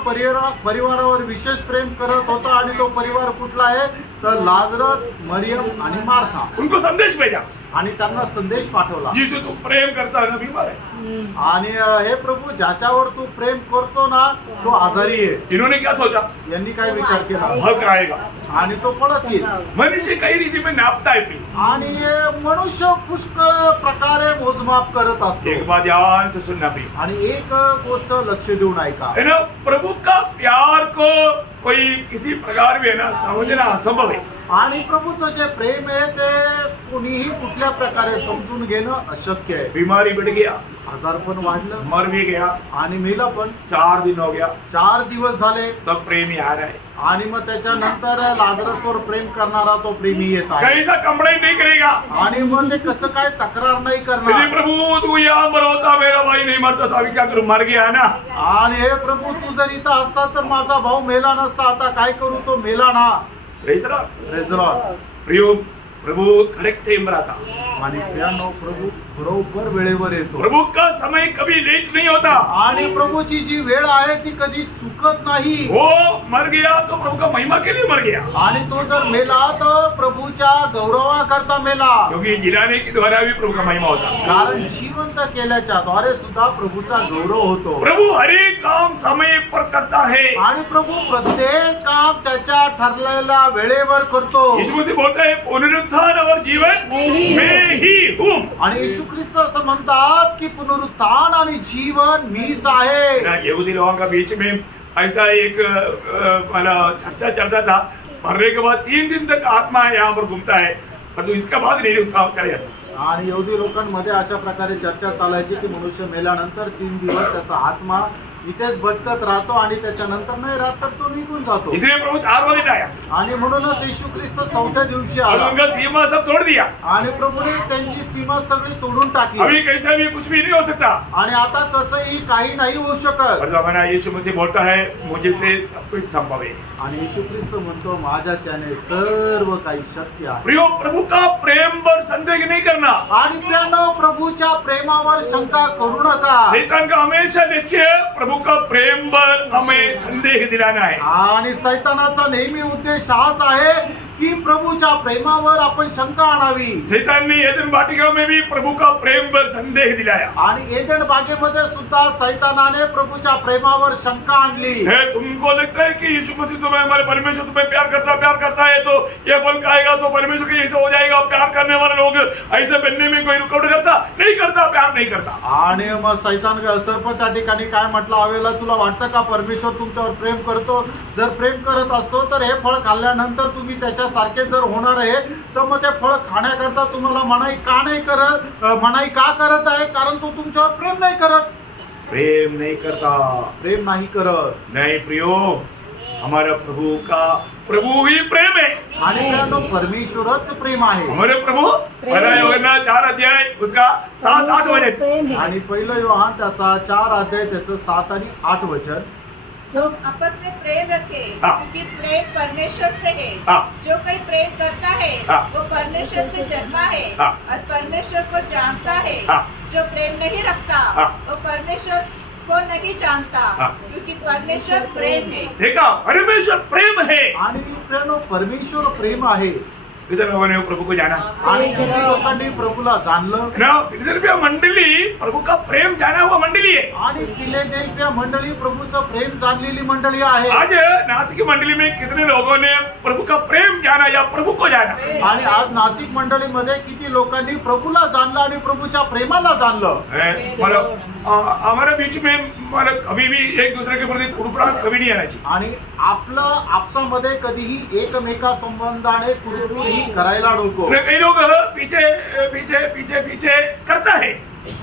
परिवारावर विशेष प्रेम करत होता. आणि तो परिवार कुठला आहे तर लाजरस, मरियम आणि मार्था. उनको संदेश भेजा. आणि त्यांना संदेश पाठवला जिसे तू प्रेम करता है ना बीमार है। आणि हे प्रभू ज्याच्यावर तू प्रेम करतो ना तो आजारी आहे. इन्होंने क्या सोचा, यांनी काय विचार केला हक आएगा, आणि तो पळत येईल. मनुष्य कई रीति में नापता है प्रेम। आणि मनुष्य पुष्कळ प्रकारे मोजमाप करत असतो. एक बात ध्यान से सुनना प्रिय, आणि एक गोष्ट लक्ष देऊन ऐका, है ना, प्रभु का प्यार को कोई किसी प्रकार भी है ना समझना असंभव है। आणि प्रभूचं जे प्रेम आहे ते कोणीही कुठल्या प्रकारे समजून घेणं अशक्य आहे. बीमारी बढ़ गया, आजारपण वाढलं मर भी गया, आणि मेला पण. 4 दिन हो गया, 4 दिवस झाले तब प्रेम ही आ रहा है। आणि मग त्याच्यानंतर लाजरसवर प्रेम करणारा तो प्रेमी येत आहे. कैसा कंप्लेंट नहीं करेगा, आणि मग ते कसं काय तक्रार नाही यदि करणार. प्रभु तू यहाँ पर होता मेरा भाई नहीं मरता था, अभी क्या करूं, मर गया ना। आणि हे प्रभू तू जर इथं असता तर माझा भाऊ मेला नसता, आता काय करू, तो मेला ना. Praise the Lord. Praise the Lord. प्रियो, प्रभु करेक्ट टाइम पर आता, आणि त्यानो प्रभू बरोबर वेळेवर येतो. प्रभु का समय कभी लेट नहीं होता। आणि प्रभूची जी वेळ आहे ती कधी चुकत नाही. वो मर गया तो प्रभु का महिमा के लिए मर गया, आणि तो जर मेला तर प्रभूच्या गौरवाकरता मेला. क्योंकि जिलाने के द्वारा भी प्रभु का महिमा होता। कारण जिवंत केल्याच्या द्वारे सुद्धा प्रभूचा गौरव होतो. प्रभु हर एक काम समय पर करता है। आणि प्रभू प्रत्येक काम त्याच्या ठरलेल्या वेळेवर करतो. यीशु मसीह बोलता है पुनरुत्थान और जीवन मैं ही हूँ। आणि येशू ख्रिस्त असं म्हणतात की पुनरुत्थान आणि जीवन मीच आहे. ना यहूदी लोगों का बीच में ऐसा एक मतलब चर्चा चलता था, मरने के बाद 3 दिन तक आत्मा यहाँ पर घूमता है, परंतु इसके बाद नहीं रुकता, चले जाता। आणि यहुदी लोकांमध्ये अशा प्रकारे चर्चा चालायची की मनुष्य मेल्यानंतर 3 दिवस त्याचा आत्मा इथेच भटकत राहतो आणि त्याच्यानंतर नाही राहत तर तो निघून जातो. इसलिए प्रभु 4 बजे आया आणि म्हणूनच येशू ख्रिस्त 4थ्या दिवशी और आला. उनका सीमा सब तोड़ दिया। आणि प्रभूने त्यांची सीमा सगळी तोडून टाकली. अभी कैसा भी कुछ भी नहीं हो सकता, आणि आता कसंही काही नाही होऊ शकत. और जमाना यीशु मसीह बोलता है मुझे से सब कुछ संभव है। आणि येशू ख्रिस्त म्हणतो माझ्याच्याने सर्व काही शक्य आहे. प्रियो, प्रभु का प्रेम पर संदेह नहीं करना। आणि प्रियानो प्रभूच्या प्रेमावर शंका करू नका. शैतान का हमेशा लक्ष्य प्रभु का प्रेम पर हमें संदेह दिलाना है। आणि सैतानाचा नेहमी उद्देश हाच आहे की प्रभूच्या प्रेमावर आपण शंका आणावी. शैतान ने एदन वाटिका में भी प्रभु का प्रेम पर संदेह दिलाया आणि एदेन बागेमध्ये सुद्धा सैतानाने प्रभूच्या प्रेमावर शंका आणली. है। तुमको लगता है कि यीशु मसीह तुम्हें, हमारे परमेश्वर तुम्हें प्यार करता है तो ये फल खाएगा तो परमेश्वर के जैसे हो जाएगा। प्यार करने वाले लोग ऐसे बनने में कोई रुकावट करता नहीं, करता प्यार नहीं करता। आणि मग सैतान सर्प त्या ठिकाणी काय म्हटलं, हवेला तुला वाटतं का परमेश्वर तुमच्यावर प्रेम करतो? जर प्रेम करत असतो तर हे फळ खाल्ल्यानंतर तुम्ही त्याच्यासारखे जर होणार आहे तर मग ते फळ खाण्याकरता तुम्हाला मनाई का नाही करत, मनाई का करत आहे? कारण तो तुमच्यावर प्रेम नाही करत. प्रेम नहीं करता, प्रेम नाही करत. नहीं प्रियो, हमारा प्रभु ही प्रेम है। आणि त्यानो परमेश्वरच प्रेम आहे. हमारे प्रभु पहला यूहन्ना 4 अध्याय उसका 7-8 वचन। आणि पहिलं योहान त्याचा 4 अध्याय त्याचं 7 आणि 8 वचन. जो आपस में प्रेम रखे, हाँ। क्योंकि प्रेम परमेश्वर से है। हाँ। जो कोई प्रेम करता है हाँ। वो परमेश्वर से जन्मा है हाँ। और परमेश्वर को जानता है। हाँ। जो प्रेम नहीं रखता हाँ। वो परमेश्वर को नहीं जानता, हाँ। क्योंकि परमेश्वर प्रेम है। देखा, परमेश्वर प्रेम है। आणि प्रियानो परमेश्वर प्रेम आहे. कितने लोगों ने प्रभु को जाना? आणि किती लोकांनी प्रभूला जाणलं. ना फिलाडेल्फिया मंडली प्रभु का प्रेम जाना हुआ मंडली है। आणि फिलाडेल्फिया मंडळी प्रभूचं प्रेम जाणलेली मंडळी आहे. आज नासिक मंडली में कितने लोगों ने प्रभु का प्रेम जाना या प्रभु को जाना? आणि आज नाशिक मंडळीमध्ये किती लोकांनी प्रभूला जाणलं आणि प्रभूच्या प्रेमाला जाणलं. मतलब हमारे बीच में मतलब कभी भी एक दूसरे के प्रति कुड़कुड़ाहट कभी नहीं आना चाहिए। आणि आपलं आपसामध्ये कधीही एकमेका संबंधाने कुरकुर ही करायला नको. कई लोग पीछे पीछे पीछे पीछे करता है,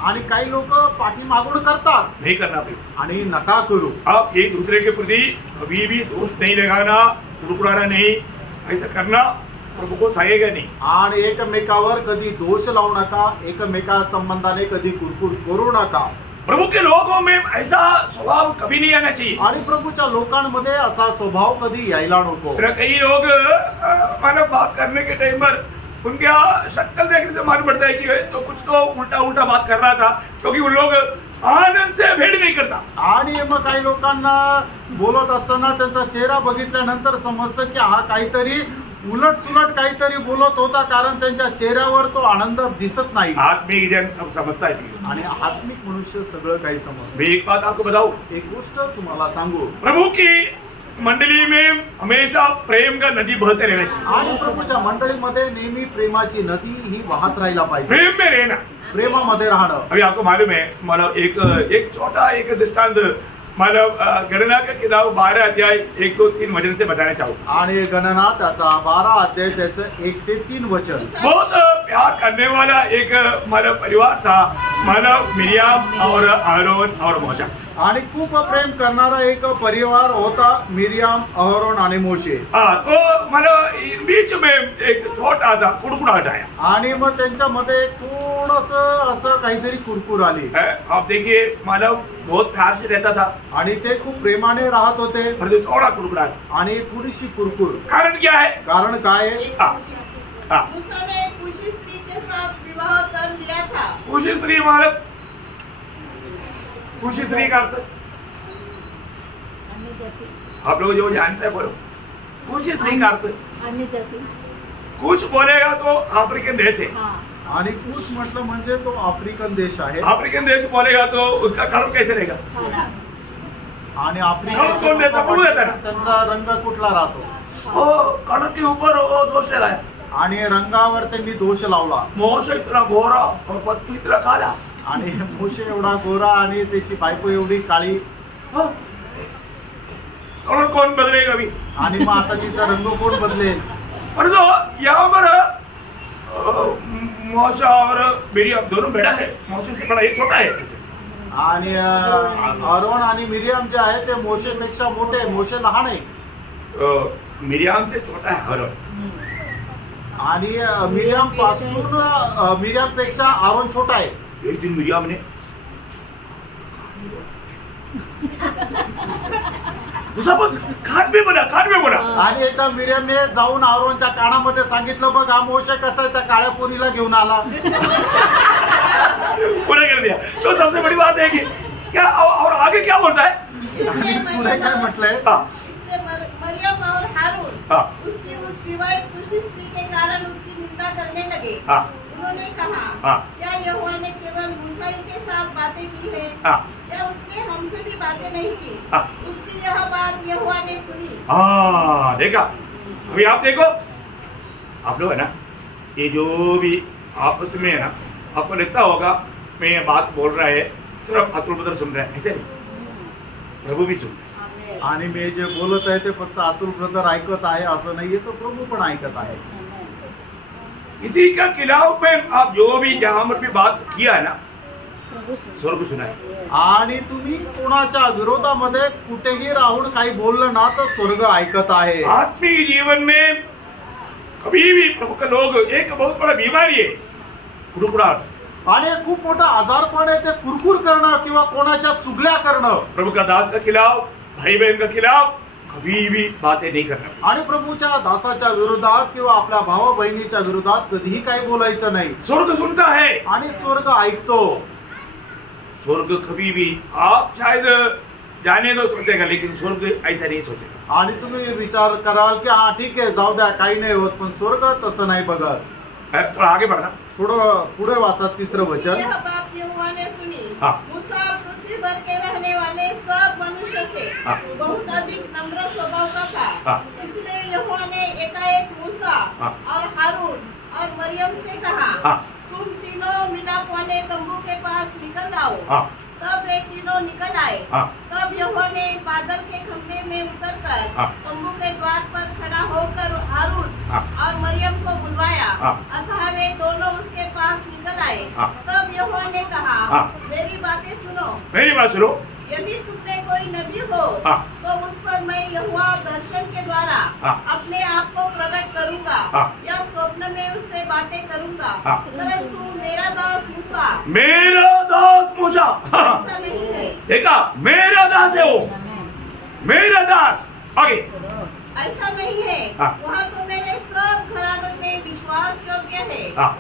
आणि काही लोक पाठीमागून करतात. नहीं करना भाई। आणि नका करू. आप एक दूसरे के प्रति कभी भी दोष नहीं लगाना, कुड़कुड़ाना नहीं, ऐसा करना प्रभु को सहेगा नहीं। आणि एकमेकावर कधी दोष लावू नका, एकमेका संबंधाने कधी कुरकुर करू नका. प्रभु के लोगों में ऐसा स्वभाव कभी नहीं आना चाहिए। आणि प्रभूच्या लोकांमध्ये असा स्वभाव कधी यायला नको. कई लोग मतलब बात करने के टाइम पर उनका शक्ल देखने से मालूम पड़ता है कि तो कुछ तो उल्टा उल्टा बात कर रहा था, क्योंकि उन लोग आनंद से भेड़ नहीं करता। आणि मग काही लोकांना बोलत असताना त्यांचा चेहरा बघितल्यानंतर समजतं की हा काहीतरी उलट सुलट काहीतरी बोलत होता, कारण त्यांच्या चेहऱ्यावर तो आनंद दिसत नाही. आत्मिक जन सब समझता है. आणि आत्मिक मनुष्य सगळं काही समजतो. मैं एक बात आपको बताऊं, एक गोष्ट तुम्हाला सांगू, प्रभु की मंडली में हमेशा प्रेम का नदी बहते रहना चाहिए. आणि प्रभूच्या मंडळीमध्ये नेहमी प्रेमाची नदी ही वाहत राहायला पाहिजे. प्रेम में रहना. प्रेमामध्ये राहणं. अभी आपको मालूम है, मतलब एक छोटा एक दृष्टांत, मतलब गणना का किताब 12 अध्याय 1, 2, 3 वचन से बताना चाहूँ. आणि गणना त्याचा 12 अध्याय त्याचं 1 ते 3 वचन. बहुत प्यार करने वाला एक मतलब परिवार था, मतलब मिरियाम और आरोन और मोशा. आणि खूप प्रेम करणारा एक परिवार होता, मिरियाम, अहरोन आणि मोशे. हाँ, तो मतलब इन बीच में एक छोटा सा कुड़कुड़ाहट आया. आणि मग त्यांच्यामध्ये थोडंसं असं काहीतरी कुरकुर आली. आप देखिए, मतलब बहुत प्यार से रहता था, आणि ते खूप प्रेमाने राहत होते, परंतु थोड़ा कुड़कुड़ाहट. आणि थोडीशी कुरकुर. कारण क्या है? कारण काय आहे? हाँ, हाँ. मूसा ने कुशी स्त्री के साथ विवाह कर लिया था. कुशी स्त्री मतलब कुशी स्त्री का अर्थ अन्य जाति. आप लोग जो जानते हैं बोलो. कुशी स्त्री का अर्थ, अन्य जाति. कुश बोलेगा तो अफ्रीकन देश है. हाँ. आणि कुश म्हटलं म्हणजे तो आफ्रिकन देश आहे. अफ्रीकन देश बोलेगा तो उसका कलर कैसे रहेगा? काला. आणि कलर कौन देता? प्रभु देता ना. त्यांचा रंग कुठला राहतो? वो कलर के ऊपर वो दोष ले रहा है. आणि रंगावर त्यांनी दोष लावला. मोशे इतना गोरा और पत्तू इतना काला. आणि मोशे एवढा गोरा आणि त्याची बायको एवढी काळी. हाँ. कलर कौन बदलेगा अभी? आणि मग आता तिचा रंग कोण बदलेल? परंतु यहाँ पर मोशा और मिरियम दोनों बड़ा है. मोशे से बड़ा एक छोटा है. आणि अरोन आणि मिरियम जे आहे ते मोशेपेक्षा मोठे, मोशे लहान आहे. मिरियम से छोटा है हरोन. आणि मिरियम पासून मिरियम पेक्षा आरोन छोटा आहे. एक दिन मिरियम ने खाट में बोला. आणि एकदा मिरियमने जाऊन आरोनच्या कानामध्ये सांगितलं, बघ हा मोशे कसा आहे त्या काळ्या पोरीला घेऊन आला. पूरा कर दिया. तो सबसे बड़ी बात है कि क्या और आगे क्या बोलता है? पुढे काय म्हटलंय? हाँ, इसलिए मरियम और हारून हाँ. उसकी उस विवाहित कुशी स्त्री के कारण उसकी निंदा करने लगे. हाँ. उन्होंने कहा, हाँ. क्या यहोवा ने केवल मूसा ही के साथ बातें की है? हाँ. क्या उसने हमसे भी बातें नहीं की? हाँ. उसकी यह बात यहोवा ने सुनी. हाँ, देखा. अभी आप देखो, आप लोग है ना, ये जो भी आपस में है ना, आपको लगता होगा मैं ये बात बोल रहा है सिर्फ अतुल बदर सुन रहा है, ऐसे नहीं, प्रभु भी सुन रहा है. आणि मी जे बोलत आहे ते फक्त अतुल ब्रदर ऐकत आहे असं नाहीये, तो प्रभू पण ऐकत आहे. इसी का खिलाफ में आप जो भी जहां पर भी बात किया है ना, प्रभु सुन. स्वर्ग सुना है. आणि तुम्ही कोणाच्या विरोधामध्ये कुठेही राहून काही बोललं ना तर स्वर्ग ऐकत आहे. आत्मिक जीवन में कभी भी प्रभु का लोग एक बहुत बड़ा बीमारी है, कुड़कुड़ाहट. आणि एक खूप मोठा आजारपण आहे ते कुरकुर करणं किंवा कोणाच्या चुगल्या करणं. प्रभु का दास का खिलाफ, भाई बहन का खिलाफ कभी भी बातें नहीं करना. आणि प्रभूच्या दासाच्या विरोधात किंवा आपल्या भावा बहिणीच्या विरोधात कधीही काही बोलायचं नाही. स्वर्ग सुनता है. आणि स्वर्ग ऐकतो. स्वर्ग कभी भी आप शायद जाने दो सोचेगा, लेकिन स्वर्ग ऐसा नहीं सोचेगा. आणि तुम्ही विचार कराल की हा ठीक आहे जाऊ द्या काही नाही होत, पण स्वर्ग तसं नाही बघत. थोड़ा आगे बढ़ना. थोडं पुढे वाचा 3रं वचन. यह बात यहोवा ने सुनी. हाँ. मूसा पृथ्वी पर के रहने वाले सब मनुष्य से हाँ. बहुत अधिक नम्र स्वभाव का था. हाँ. इसलिए यहोवा ने एकाएक मूसा हाँ. और हारून और मरियम से कहा, हाँ. तुम तीनों मिलाप वाले तंबू के पास निकल आओ. हाँ. तब वे तीनों निकल आए. हाँ. तब यहोवा ने बादल के खंभे में उतरकर हाँ. तंबू के द्वार पर खड़ा होकर हारून हाँ. और मरियम को बुलवाया. हाँ. अतः वे दोनों उसके पास निकल आए. हाँ. तब यहोवा ने कहा, हाँ. मेरी बातें सुनो. मेरी बात सुनो. यदि तुमने कोई नबी हो हाँ. तो उस पर मैं यहोवा दर्शन के द्वारा हाँ. अपने आप को प्रकट करूंगा हाँ. या स्वप्न में उससे बातें करूंगा. हाँ. परंतु मेरा दास मूसा मेरा दास मूसा. ऐसा नहीं है. देखा, मेरा दास है वो, मेरा दास. आगे. ऐसा नहीं है. हाँ. वह तो मेरे सब घरानों में विश्वास योग्य है. हाँ.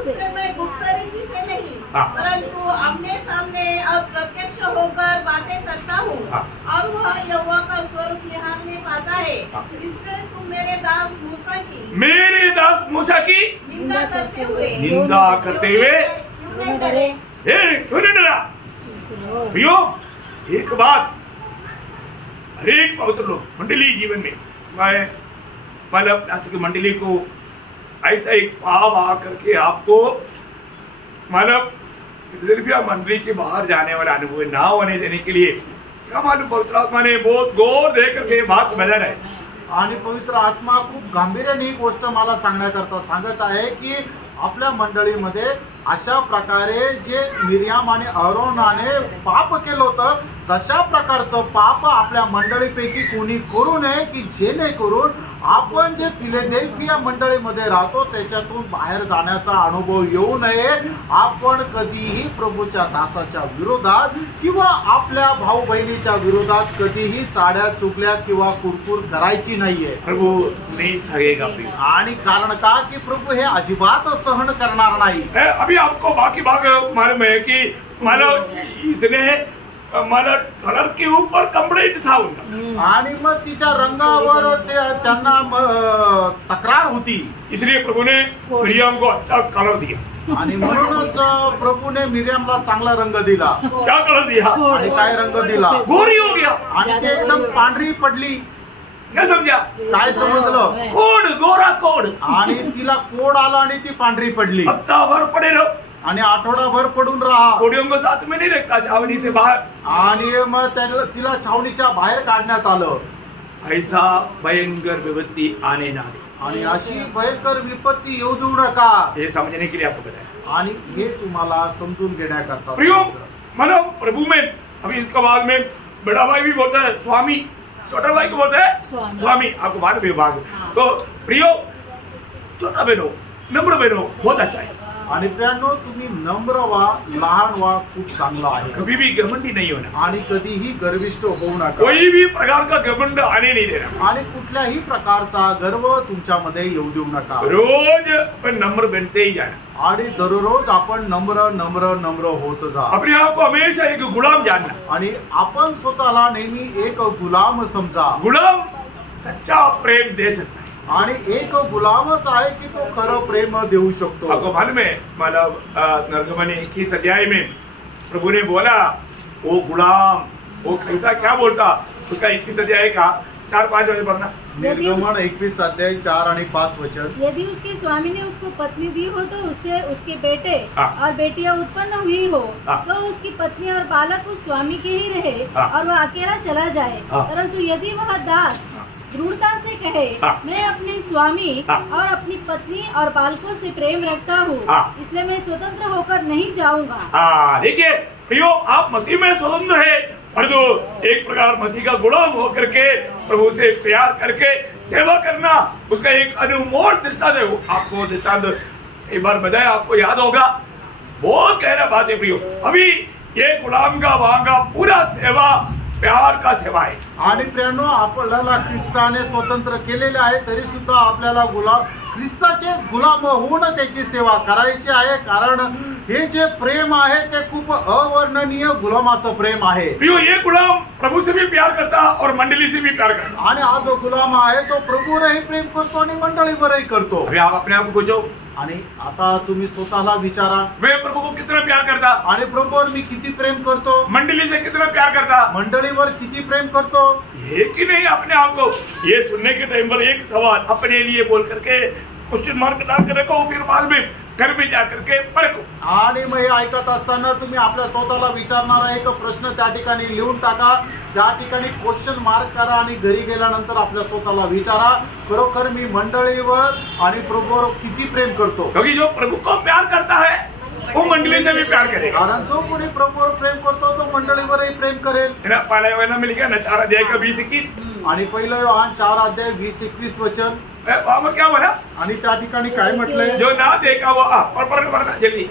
उससे मैं गुप्त रीति से नहीं हाँ। परंतु आमने सामने और प्रत्यक्ष होकर बातें करता हूँ हाँ। और वह यहोवा का स्वरूप निहारने पाता है। हाँ। इसलिए तुम मेरे दास मूसा की निंदा करते हुए क्यों नहीं डरे? क्यों नहीं डरा? भैया एक बात, हरेक पवित्र लोग मंडली जीवन में मैं मतलब ऐसे मंडली को ऐसा एक पाव आ करके आपको मतलब फिलहाल मंडली के बाहर जाने वाला अनुभव ना होने देने के लिए क्या मालूम पवित्र आत्मा ने बहुत गौर दे करके बात बदल है। आणि पवित्र आत्मा खूप गांभीर्याने ही गोष्ट मला सांगण्याकरता सांगत आहे की आपल्या मंडळीमध्ये अशा प्रकारे जे मिर्याम आणि अरोनाने पाप केलं होतं तशा प्रकारचं पाप आपल्या मंडळीपैकी कोणी करू नये की जेणेकरून आपण जे फिलाडेल्फिया मंडळीमध्ये राहतो त्याच्यातून बाहेर जाण्याचा अनुभव येऊ नये। आपण कधीही प्रभूच्या दासाच्या विरोधात किंवा आपल्या भाऊ बहिणीच्या विरोधात कधीही चाड्या चुकल्या किंवा कुरकुर करायची नाहीये। प्रभु नहीं सहेगा प्रिय। आणि कारण का की प्रभू हे अजिबात सहन करणार नाही। अभी आपको बाकी भाग मालूम है कि मानव इसने मला कलर के ऊपर कंप्लेंट था उनका आणि मग तिच्या रंगावर त्यांना तक्रार होती, इसलिए प्रभु ने मरियम को अच्छा कलर दिया। आणि म्हणूनच प्रभूने मिर्यामला चांगला रंग दिला। क्या कलर दिया? आणि काय रंग दिला? गोरी हो गया। आणि ते एकदम पांढरी पडली। क्या समझा? काय समजलं? कोड गोरा कोड। आणि तिला कोड आला आणि ती पांढरी पडली। हफ्ता भर पड़े रहो आणि आठवडाभर पडून राहा। कोडियों को साथ में नहीं देखता छावनी से बाहर। आणि मग तिला छावणीच्या बाहेर काढण्यात आलं। ऐसा भयंकर विपत्ति आने ना दे। आणि अशी भयंकर विपत्ती येऊ देऊ नका। ये समझने के लिए आपको बताया। आणि हे तुम्हाला समजून घेण्याकरता प्रियो मानो प्रभु में अभी इसके बाद में बड़ा भाई भी बोलता है स्वामी, छोटा भाई को बोलता है स्वामी। आपको मालूम है बात। तो प्रियो छोटा बहनो नम्र बहनो बहुत अच्छा है। आणि प्रियांनो तुम्ही नम्र व्हा, लहान व्हा, खूप चांगला आहे। कभी भी घमंडी नहीं होना आणि कधीही गर्विष्ठ होऊ नका। कोई भी प्रकार का घमंड आने नहीं देना। आणि कुठल्याही प्रकारचा गर्व तुमच्यामध्ये येऊ देऊ नका। रोज अपन नम्र बनते ही जाना आणि दररोज आपण नम्र नम्र नम्र होत जा। अपने आप को हमेशा एक गुलाम जानना। आणि आपण स्वतःला नेहमी एक गुलाम समजा। गुलाम सच्चा प्रेम दे सकता है। आणि एक गुलामच आहे की तो खरं प्रेम देऊ शकतो। आपको मालूम है मतलब निर्गमन 21 अध्याय में प्रभु ने बोला वो गुलाम वो कैसा क्या बोलता उसका 21 अध्याय का 4-5 वचन पढ़ना। निर्गमन 21 अध्याय 4 आणि 5 वचन। यदि उसके स्वामी ने उसको पत्नी दी हो तो उससे उसके बेटे हाँ। और बेटियां उत्पन्न हुई हो हाँ। तो उसकी पत्नी और बालक उस स्वामी के ही रहे हाँ। और वह अकेला चला जाए। हाँ। परंतु यदि वह दास दृढ़ता से कहे हाँ। मैं अपने स्वामी हाँ। और अपनी पत्नी और बालकों से प्रेम रखता हूँ हाँ। इसलिए मैं स्वतंत्र होकर नहीं जाऊंगा। हाँ देखिए प्रियो आप मसीह में स्वतंत्र है परंतु एक प्रकार मसीह का गुलाम होकर के प्रभु से प्यार करके सेवा करना उसका एक अनमोल दृष्टांत है। आपको दृष्टांत एक बार बताया आपको याद होगा। बहुत गहरा बात है प्रियो। अभी ये गुलाम का वहां का पूरा सेवा प्यार का सेवा है। आणि प्रियांनो आपल्याला ख्रिस्ताने स्वतंत्र केलेले आहे तरी सुद्धा आपल्याला ख्रिस्ताचे गुलाम होऊन त्याची सेवा करायची आहे। कारण हे जे प्रेम आहे ते खूप अवर्णनीय गुलामाचं प्रेम आहे। प्रियो ये गुलाम प्रभु से भी प्यार करता और मंडली से भी प्यार करता। आणि हा जो गुलाम आहे तो प्रभूवरही प्रेम करतो आणि मंडळीवरही करतो। अभी आप अपने आप को पूछो आणि आता तुम्ही स्वतःला विचारा मैं प्रभु को कितना प्यार करता, आणि प्रभूवर मी किती प्रेम करतो, मंडली से कितना प्यार करता, मंडळीवर किती प्रेम करतो। ये कि नहीं अपने आप को ये सुनने के टाइम पर एक सवाल अपने लिए बोल करके क्वेश्चन मार्क डाल कर रखो फिर बाद में घर में जा करके परखो। आणि मग हे ऐकत असताना तुम्ही आपल्या स्वतःला विचारणारा एक प्रश्न त्या ठिकाणी लिहून टाका। त्या ठिकाणी क्वेश्चन मार्क करा आणि घरी गेल्यानंतर आपल्या स्वतःला विचारा खरोखर मी मंडळीवर आणि प्रभूवर किती प्रेम करतो। क्योंकि जो प्रभु को प्यार करता है वो मंडली से भी प्यार करेगा। कारण जो कोणी प्रभूवर प्रेम करतो तो मंडळीवरही प्रेम करेल। पहला योहाना में लिखा ना 4 अध्याय का 20-21 आणि पहिलं योहान 4 अध्याय 20-21 वचन। वहां पर क्या बोला? आणि त्या ठिकाणी काय म्हटलंय? जो ना देखा वो पढ़ना जल्दी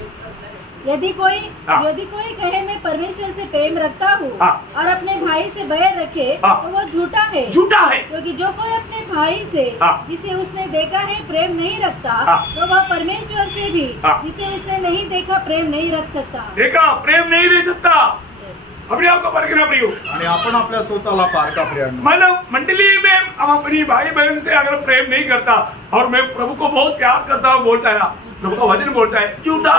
यदि हाँ। कोई कहे मैं परमेश्वर से प्रेम रखता हूँ हाँ। और अपने भाई से बैर रखे हाँ। तो वो झूठा है। झूठा है। क्योंकि जो कोई अपने भाई से हाँ। जिसे उसने देखा है प्रेम नहीं रखता हाँ। तो वह परमेश्वर से भी हाँ। जिसे उसने नहीं देखा प्रेम नहीं रख सकता। देखा, प्रेम नहीं रह सकता। अपने आप को परखना प्रियो। आणि आपण आपल्या स्वतःला पारखा प्रियांनो. मतलब मंडली में हम अपनी भाई बहन से अगर प्रेम नहीं करता और मैं प्रभु को बहुत प्यार करता हूँ बोलता है ना, प्रभु का वचन बोलता है झूठा।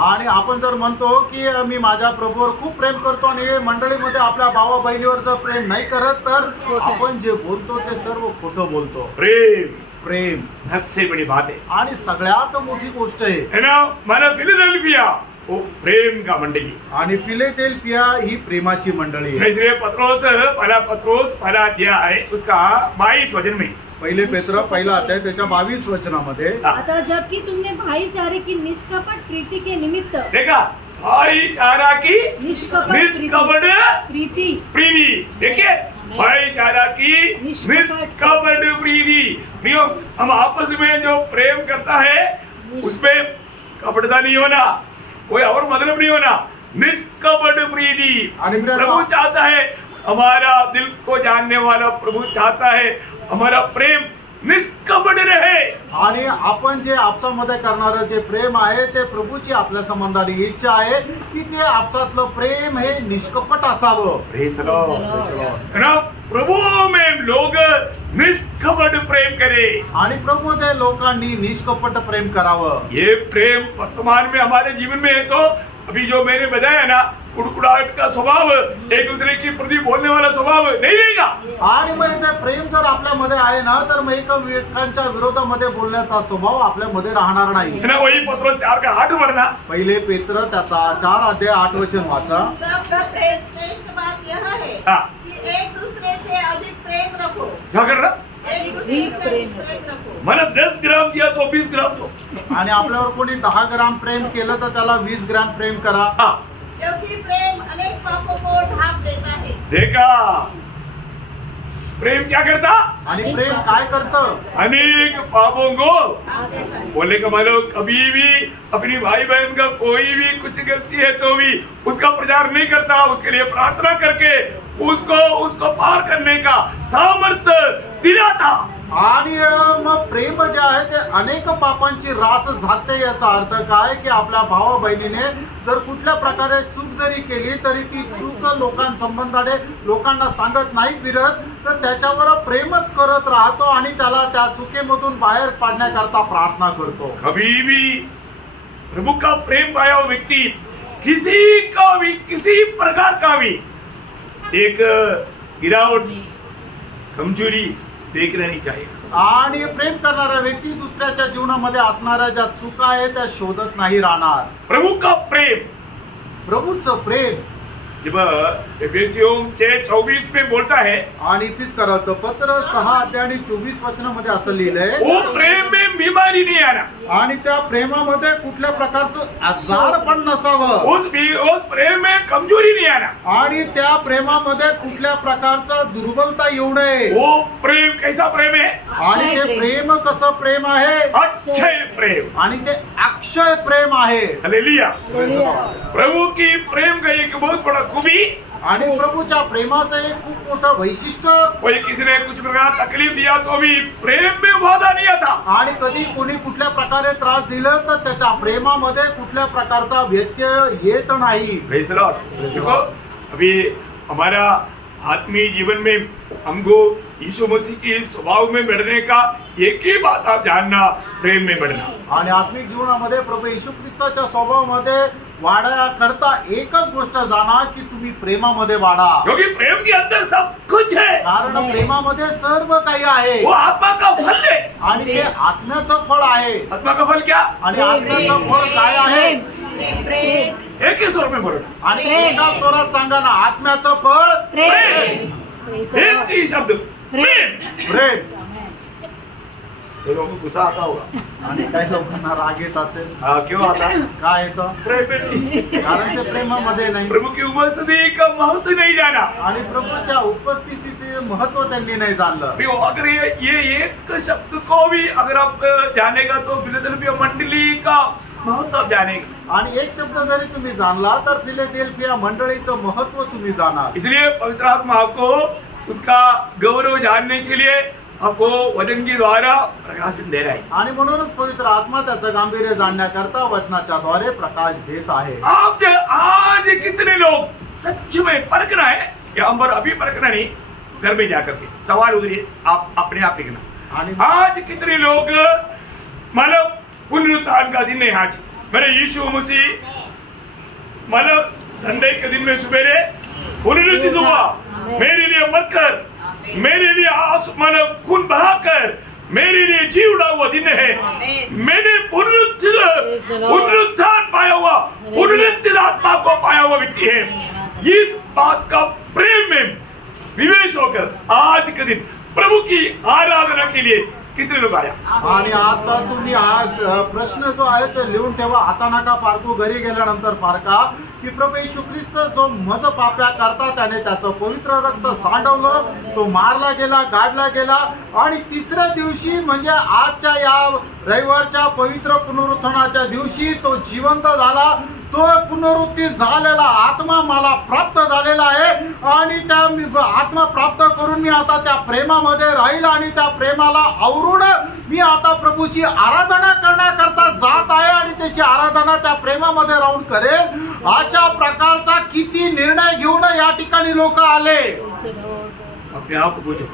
आणि आपण जर म्हणतो की मी माझ्या प्रभूवर खूप प्रेम करतो आणि मंडळीमध्ये आपल्या भावा बहिणीवर जर प्रेम नाही करत तर आपण जे बोलतो ते सर्व खोटं बोलतो. प्रेम प्रेम सबसे बड़ी बात है आणि सगळ्यात मोठी गोष्ट आहे. है ना। माना फिलाडेल्फिया वो प्रेम का मंडली। आणि फिलेडेल्फिया ही प्रेमाची मंडळी आहे. इसलिए पत्रोस पहला अध्याय उसका 22 वचन में पहिले पेत्र पहिला अध्याय त्याच्या 22 वचनामध्ये अतः जबकि तुमने भाईचारे की निष्कपट प्रीति के निमित्त देखा, भाईचारा की निष्कपट प्रीति प्रीति। देखिए, भाईचारा की निष्कपट प्रीति। प्रियो, हम आपस में जो प्रेम करता है उसमें कपटता नहीं होना, कोई और मतलब नहीं होना, निष्कपट प्रीति। आणि प्रभु चाहता है, हमारा दिल को जानने वाला प्रभु चाहता है हमारा प्रेम निष्कपट रहे. आणि आपण जे आपसामध्ये करणारं जे प्रेम आहे ते प्रभूची आपल्या संबंधाने इच्छा आहे की ते आपसातलं प्रेम हे निष्कपट असावं. Praise the Lord. है ना, प्रभु में लोग निष्कपट प्रेम करें आणि प्रभू ते लोकांनी निष्कपट प्रेम करावं. ये प्रेम वर्तमान में हमारे जीवन में है। तो अभी जो मैंने बताया ना, कुड़कुड़ाहट का स्वभाव, एक दूसरे की प्रति बोलने वाला स्वभाव नहीं रहेगा। आणि मग जे प्रेम जर आपल्यामध्ये आहे ना तर मग एकमेकांच्या विरोधामध्ये बोलण्याचा स्वभाव आपल्यामध्ये राहणार नाही. है ना, वही पत्रोस 4:8 पढ़ना। पहिले पेत्र त्याचा 4 अध्याय 8 वचन वाचा. सबसे श्रेष्ठ बात यह है हाँ। कि एक दूसरे से अधिक प्रेम रखो। क्या कर रहा, एक दूसरे से अधिक प्रेम रखो। मैंने 10 ग्राम दिया तो 20 ग्राम दो। आणि आपल्यावर कोणी 10 ग्राम प्रेम केलं तर त्याला 20 ग्राम प्रेम करा. हाँ, क्योंकि प्रेम अनेक पापों को ढांप देता है। देखा, प्रेम क्या करता, आणि प्रेम काय करतं, अनेक पापों को ढांप देता है। बोले का मानो कभी भी अपनी भाई बहन का कोई भी कुछ गलती है तो भी उसका प्रचार नहीं करता, उसके लिए प्रार्थना करके उसको पार करने का सामर्थ्य दिलाता. आणि मग प्रेम जे आहे ते अनेक पापांची रास झाते. याचा अर्थ काय की आपल्या भावा बहिणीने जर कुठल्या प्रकारे चूक जरी केली तरी ती चूक लोकांसंबंधाने लोकांना सांगत नाही फिरत तर त्याच्यावर प्रेमच करत राहतो आणि त्याला त्या चुकीमधून बाहेर पाडण्याकरता प्रार्थना करतो. कभी भी प्रभु का प्रेम पाया हुआ व्यक्ति किसी प्रकार का भी एक गिरावट कमजोरी देखना नहीं चाहिए. आणि प्रेम करणारा व्यक्ती दुसऱ्याच्या जीवनामध्ये असणाऱ्या ज्या चुका आहेत त्या शोधत नाही राहणार. प्रभु का प्रेम, प्रभूचं प्रेम जब एफेसियों 6:24 में बोलता है, आणि इफिसकराचं पत्र 6 अध्याय आणि 24 वचनामध्ये असं लिहिलंय, वो प्रेम में बीमारी नहीं आना, आणि त्या प्रेमामध्ये कुठल्या प्रकारचं आजार पण नसावं, उस प्रेम में कमजोरी नहीं आना. आणि त्या प्रेमामध्ये कुठल्या प्रकारचं दुर्बलता येऊ नये. वो प्रेम कैसा प्रेम है, आणि ते प्रेम कसं प्रेम आहे, अक्षय प्रेम. आणि ते अक्षय प्रेम आहे. हालेलुया. प्रभु की प्रेम का एक बहुत बड़ा खूबी, आणि प्रभूच्या प्रेमाचं एक खूप मोठं वैशिष्ट्य, कोई किसी ने कुछ प्रकार तकलीफ दिया तो भी प्रेम में वादा नहीं आता. आणि कधी कोणी कुठल्या प्रकारे त्रास दिला तर त्याच्या प्रेमामध्ये कुठल्या प्रकारचा व्यत्यय येत नाही. Praise the Lord. देखो, अभी हमारा आत्मीय जीवन में हमको यीशु मसीह के स्वभाव में बढ़ने का एक ही बात आप जानना, प्रेम में बढ़ना. आणि आत्मिक जीवनामध्ये प्रभू येशू ख्रिस्ताच्या स्वभावामध्ये वाढण्याकरता एकच गोष्ट जाणा की तुम्ही प्रेमामध्ये वाढा. क्योंकि प्रेम के अंदर सब कुछ है. कारण प्रेमामध्ये सर्व काही आहे वो आत्मा का फल है. आणि ते आत्म्याचं फळ आहे. आत्मा का फल क्या, आणि आत्म्याचं फळ काय आहे, प्रेम एक ही स्वर में बोलो, आणि एका स्वरात सांगा ना, आत्म्याचं फळ प्रेम. एक ही शब्द प्रेम. प्रेम. ये लोगों को गुस्सा आता होगा. आणि काही लोकांना राग येत असेल, क्यों आता, काय येतं, प्रेम में नहीं. कारण ते प्रेमामध्ये नाही. प्रभु की उपस्थिति का महत्व नहीं जाना। आणि प्रभूच्या उपस्थितीचे महत्व त्यांनी नाही जाणलं. प्रियो, अगर ये एक शब्द को भी अगर आप जानेगा तो फिलाडेल्फिया मंडली का महत्व जानेगा। आणि एक शब्द जरी तुम्ही जाणला तर फिलाडेल्फिया मंडळीचं महत्व तुम्ही जाणार. इसलिए पवित्र आत्मा आपको उसका गौरव जानने के लिए आपको वचन के द्वारा प्रकाशन दे रहा है। आणि म्हणूनच पवित्र आत्मा त्याचं गांभीर्य जाणण्याकरता वचनाच्या द्वारे प्रकाश देत आहे. आज कितने लोग सच में परखना है, यहाँ पर अभी परखना नहीं, घर में जाकर के सवाल उधर आप अपने आप लिखना। आणि आज कितने लोग मतलब पुनरुत्थान का दिन है आज, मेरे यीशु मसीह मतलब संडे के दिन में सवेरे पुनरुत्थित हुआ, मेरे लिए मरकर, मेरे लिए मतलब खून बहाकर मेरे लिए जी उड़ा हुआ दिन है। मैंने पुनरुत्थान पाया हुआ, पुनरुत्थित आत्मा को पाया हुआ व्यक्ति है। इस बात का प्रेम में विवेश होकर आज के दिन प्रभु की आराधना के लिए कितने लोग आया। आणि आता तुम्ही आज प्रश्न जो आहे तो लिहून ठेवा. आता नका पारखू, घरी गेल्यानंतर पारखा की प्रभू येशू ख्रिस्त जो मज पाप्या करता त्याने त्याचं पवित्र रक्त सांडवलं, तो मारला गेला, गाडला गेला आणि तिसऱ्या दिवशी म्हणजे आजच्या या रविवारच्या पवित्र पुनरुत्थानाच्या दिवशी तो जिवंत झाला. तो पुनरुत्थित झालेला आत्मा मला प्राप्त झालेला आहे आणि त्या आत्मा प्राप्त करून मी आता त्या प्रेमामध्ये राहील आणि त्या प्रेमाला आवरून मी आता प्रभूची आराधना करण्याकरता जात आहे आणि त्याची आराधना त्या प्रेमामध्ये राहून करेल. अशा प्रकारचा किती निर्णय घेऊन या ठिकाणी लोक आले. अपने आप को पूछो,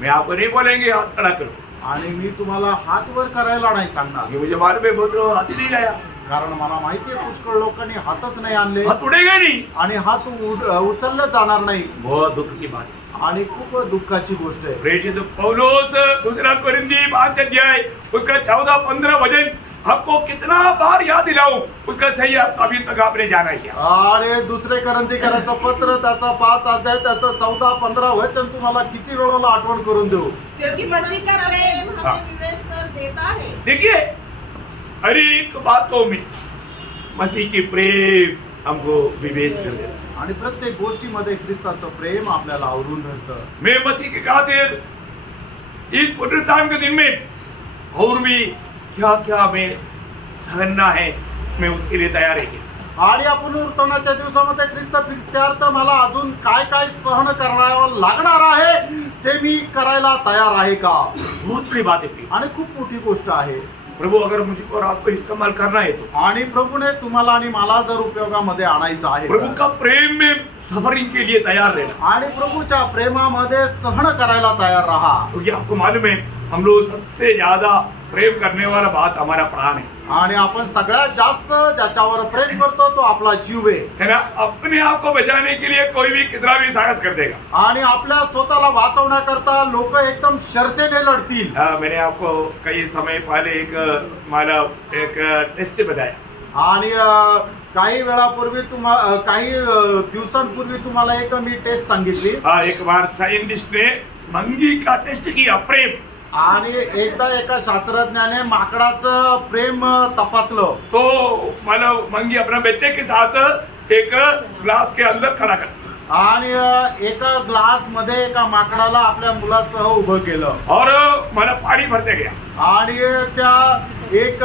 मैं आपको नहीं बोलेंगे हाथ खड़ा करो, आणि मी तुम्हाला हात वर करायला नाही सांगणार, ये मुझे मालूम है बहुत लोग हाथ नहीं लाया, कारण मला माहिती आहे पुष्कळ लोकांनी हातच नाही आणले हाथ उड़ेगा नहीं, आणि हात उचलले जाणार नाही. बहुत दुख की बात है। आणि खूप दुःखाची गोष्ट आहे. प्रेषित पौलुस दूसरा कोरिन्थी 5 अध्याय उसका 14-15 वचन आपको कितना बार याद दिलाऊं, उसका सही अर्थ अभी तक आपने जाना क्या। आणि दुसरे करंथीकराचं पत्र त्याचा 5 अध्याय त्याचं 14-15 वचन तुम्हाला किती वेळेला आठवण करून देऊ. क्योंकि मसीह का प्रेम हमें विवेश कर देता है। देखिए हर एक बातों में मसीह की प्रेम हमको विवेश कर देता है। आणि प्रत्येक गोष्टीमध्ये ख्रिस्ताचं प्रेम आपल्याला आवरून धरतं. मैं मसीह के खातिर इस पुनरुत्थान के दिन में और भी क्या क्या मैं सहना है, मैं उसके लिए तैयार है। आणि या पुनरुत्थानाच्या दिवसामध्ये ख्रिस्त प्रित्यार्थ मला अजून काय काय सहन करावं लागणार आहे ते मी करायला तयार आहे का. बहुत बड़ी बात है। आणि खूप मोठी गोष्ट आहे. प्रभु अगर मुझको और आपको इस्तेमाल करना है तो आणि प्रभूने तुम्हाला आणि मला जर उपयोगामध्ये आणायचं आहे प्रभु का प्रेम में सफरिंग के लिए तैयार रहना, आणि प्रभूच्या प्रेमामध्ये सहन करायला तयार राहा. क्योंकि आपको मालूम है हम लोग सबसे ज्यादा प्रेम करने वाला बात हमारा प्राण है आणि आपण सगळ्यात जास्त ज्याच्यावर प्रेम करतो तो आपला जीव आहे. है ना। अपने आप को बचाने के लिए कोई भी कितना भी साहस कर देगा। आणि आपल्या स्वतःला वाचवण्याकरता लोक एकदम शर्तेने लढतील. मैंने आपको कई समय पहले एक टेस्ट बताया, आणि काही वेळापूर्वी काही दिवसांपूर्वी तुम्हाला एक मी टेस्ट सांगितली. एक बार साइंटिस्ट ने मंगी का टेस्ट किया, प्रेम। आणि एकदा एका शास्त्रज्ञाने माकडाचं प्रेम तपासलं. तो मतलब मंगी अपना बच्चे के साथ एक ग्लास के अंदर खड़ा कर, आणि एका ग्लास मध्ये एका माकडाला आपल्या मुलासह उभं केलं और मला पाणी भरते गया, आणि त्या एक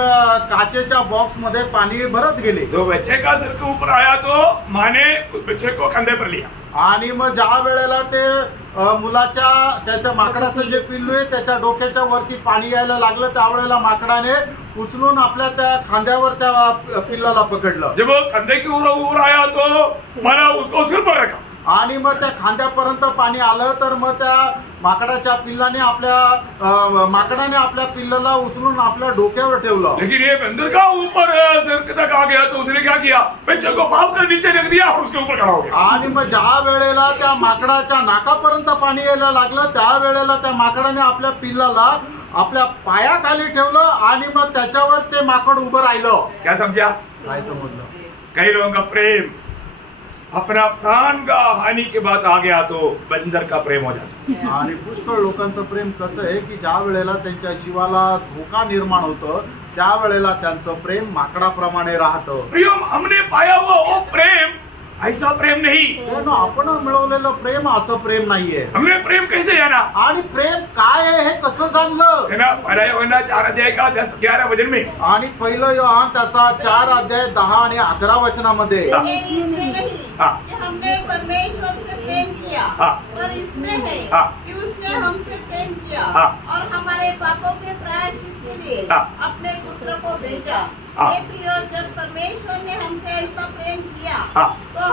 काचेच्या बॉक्स मध्ये पाणी भरत गेले. जो बच्चे का सर के ऊपर आया तो माँ ने उस बच्चे को कंधे पर लिया, आणि मग ज्या वेळेला ते मुलाच्या त्याच्या माकडाचं जे पिल्लू आहे त्याच्या डोक्याच्या वरती पाणी यायला लागलं त्यावेळेला माकडाने उचलून आपल्या त्या खांद्यावर त्या पिल्लाला पकडलं. जब वो कंधे के ऊपर आया तो मला उसको सिर पर रखा, आणि मग त्या खांद्यापर्यंत पाणी आलं तर मग त्या माकडाच्या पिल्लाने माकडाने आपल्या पिल्लाला उचलून आपल्या डोक्यावर ठेवलं. लेकिन ये बंदर का ऊपर सिर तक आ गया तो उसने क्या किया, बच्चे को पाप कर नीचे रख दिया और उसके ऊपर खड़ा हो गया. आणि मग ज्या वेळेला त्या माकडाच्या नाकापर्यंत पाणी यायला लागलं त्या वेळेला त्या माकडाने आपल्या पिल्लाला आपल्या पायाखाली ठेवलं आणि मग त्याच्यावर ते माकड उभं राहिलं. क्या समझा? काय समजलं? कई लोगों का प्रेम अपना प्राण का हानि के बाद आ गया तो बंदर का प्रेम हो जाता. आणि पुष्कळ लोकांचं प्रेम कसं आहे की ज्या वेळेला त्यांच्या जीवाला धोका निर्माण होतं त्या वेळेला त्यांचं प्रेम माकडाप्रमाणे राहतं. प्रियम हमने पाया हुआ वो प्रेम ऐसा प्रेम नहीं। त्यानं आपण मिळवलेलं प्रेम असं प्रेम नाहीये. हमने प्रेम कैसे जाना? आणि प्रेम काय आहे हे कसं जाणलं? है ना, पहला यूहन्ना 4 अध्याय का 10-11 वचन में। आणि पहिलं योहान त्याचा 4 अध्याय 10 आणि 11 वचनामध्ये हाँ। ये इसमें नहीं हाँ। कि हमने परमेश्वर से प्रेम किया, हाँ। पर इसमें है हाँ। कि उसने हमसे प्रेम किया हाँ। और हमारे पापों के प्रायश्चित के लिए हाँ। अपने पुत्र को भेजा। हाँ। हे प्रियो, जब परमेश्वर ने हमसे ऐसा प्रेम किया हाँ। तो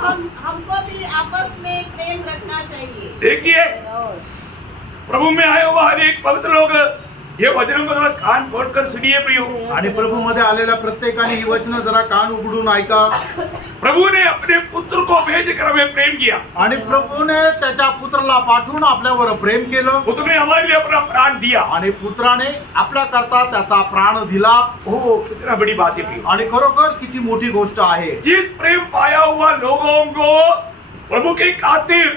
हमको भी आपस में प्रेम रखना चाहिए। देखिए, प्रभु में आए हुआ हर एक पवित्र लोग ये वचनों को थोड़ा कान खोलकर सुनिए प्रियो। आणि प्रभू मध्ये आलेल्या प्रत्येकाने ही वचनं जरा कान उघडून ऐका. प्रभु ने अपने पुत्र को भेजकर हमें प्रेम किया। आणि प्रभूने त्याच्या पुत्राला पाठवून आपल्यावर प्रेम केलं. पुत्र ने हमारे लिए अपना प्राण दिया। आणि पुत्राने आपल्या करता त्याचा प्राण दिला. ओ, कितना बड़ी बात है प्रियो। आणि खरोखर किती मोठी गोष्ट आहे. इस प्रेम पाया हुआ लोगों को प्रभु के खातिर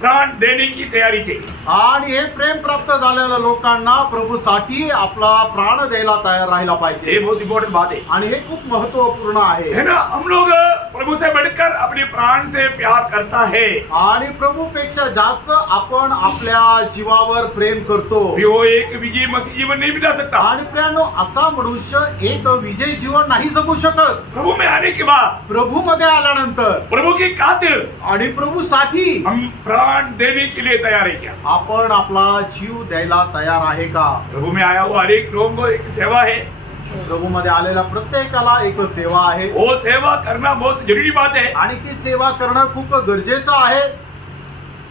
प्राण देने की तैयारी चाहिए। आणि हे प्रेम प्राप्त झालेल्या लोकांना प्रभूसाठी आपला प्राण द्यायला तयार राहायला ये पाहिजे. बहुत इंपॉर्टेंट बात है। आणि हे खूप महत्वपूर्ण आहे. है ना, हम लोग प्रभु से बढ़कर अपने प्राण से प्यार करता है। आणि प्रभूपेक्षा जास्त आपण आपल्या जीवावर प्रेम करतो. वो एक विजयी मसीह जीवन नहीं बिता सकता। आणि प्रियांनो, असा मनुष्य एक विजयी जीवन नाही जगू शकत. प्रभु में आने के बाद प्रभू मध्ये आल्यानंतर प्रभु की खातिर आणि प्रभूसाठी हम प्राण देने के लिए तैयार है क्या? आपण आपला जीव द्यायला तयार आहे का? प्रभु में आया हुआ हर एक लोगों को एक सेवा है। प्रभू मध्ये आलेल्या प्रत्येकाला एक सेवा आहे. वो सेवा करना बहुत जरूरी बात है। आणि ती सेवा करणं खूप गरजेचं आहे.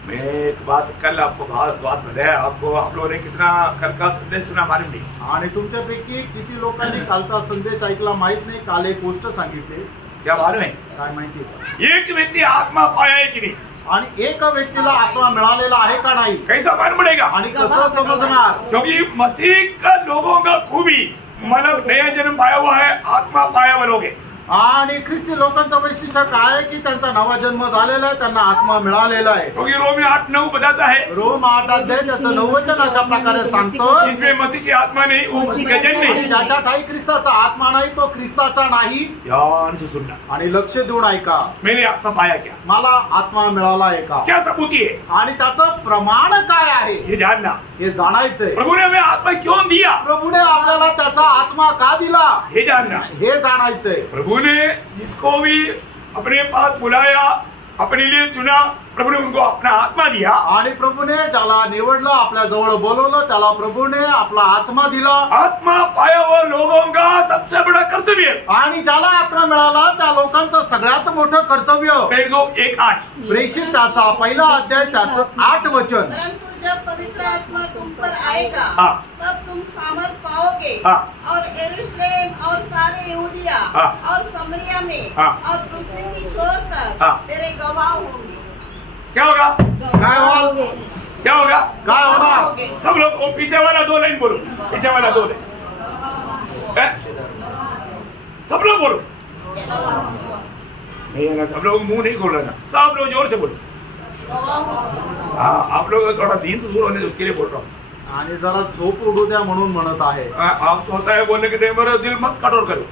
मैं एक बात कल आपको बात बताया, आपको आप लोगों ने कितना कल का संदेश सुना मालूम नहीं। आणि तुमच्यापैकी किती लोकांनी कालचा संदेश ऐकला माहित नाही. काल एक गोष्ट सांगितली, क्या मालूम है? काय माहिती का? एक व्यक्ति आत्मा पाया है कि नहीं? आणि एक व्यक्तीला आत्मा मिळालेला आहे का नाही? कैसा मालूम पड़ेगा? आणि कसं समजणार? क्योंकि मसीह का लोगों का खूबी मतलब नया जन्म पाया हुआ है, आत्मा पाया हुआ लोग हैं। आणि ख्रिस्ती लोकांचं वैशिष्ट्य काय आहे की त्यांचा नवा जन्म झालेला आहे, त्यांना आत्मा मिळालेला आहे. क्योंकि रोमी 8-9 बताता है रोम 8 अध्याय त्याचं 9 वचन अशा प्रकारे सांगतो, इसमें मसीह की आत्मा नहीं, वो मसीह का जन आणि नहीं। ज्याच्या ठाई ख्रिस्ताचा आत्मा नाही तो ख्रिस्ताचा नाही. ध्यान से सुनना, आणि लक्ष देऊन ऐका, मैंने आत्मा पाया क्या? मला आत्मा मिळाला आहे का? क्या सबूती है? आणि त्याचं प्रमाण काय आहे ये जानना। हे जाणायचंय. प्रभु ने हमें आत्मा क्यों दिया, प्रभूने आपल्याला त्याचा आत्मा का दिला ये जानना। हे जाणायचंय. प्रभु ने जिसको भी अपने पास बुलाया, अपने लिए चुना, प्रभु ने उनको अपना आत्मा दिया। आणि प्रभूने ज्याला निवडलं, आपल्या जवळ बोलवलं, त्याला प्रभूने आपला आत्मा दिला. आत्मा पाया हुआ लोगों का सबसे बड़ा कर्तव्य है। आणि ज्याला आत्मा मिळाला त्या लोकांचं सगळ्यात मोठं कर्तव्य प्रेरितों 1:8 प्रेषित त्याचा पहिला अध्याय त्याचं 8 वचन. परंतु जब पवित्र आत्मा तुम पर आएगा हाँ। तब तुम सामर्थ पाओगे हाँ। और यरूशलेम और सारे यहूदिया हाँ। और समरिया में हाँ। और पृथ्वी की छोर तक हाँ। तेरे गवाह होंगे। क्या होगा? काय व्हाल? क्या होगा? काय होणार? सब लोग वो पीछे वाला 2 लाइन बोलो, पीछे वाला 2 लाइन। हैं? सब लोग बोलो। नहीं है ना, सब लोग मुंह नहीं खोल रहे ना, सब लोग जोर से बोलो। हाँ, आप लोग थोड़ा दिन तो दूर होने दो, उसके लिए बोल रहा हूँ। आणि जरा झोप उडू द्या म्हणून म्हणत आहे. आप सोचता है बोलने के टाइम पर दिल मत कठोर करो।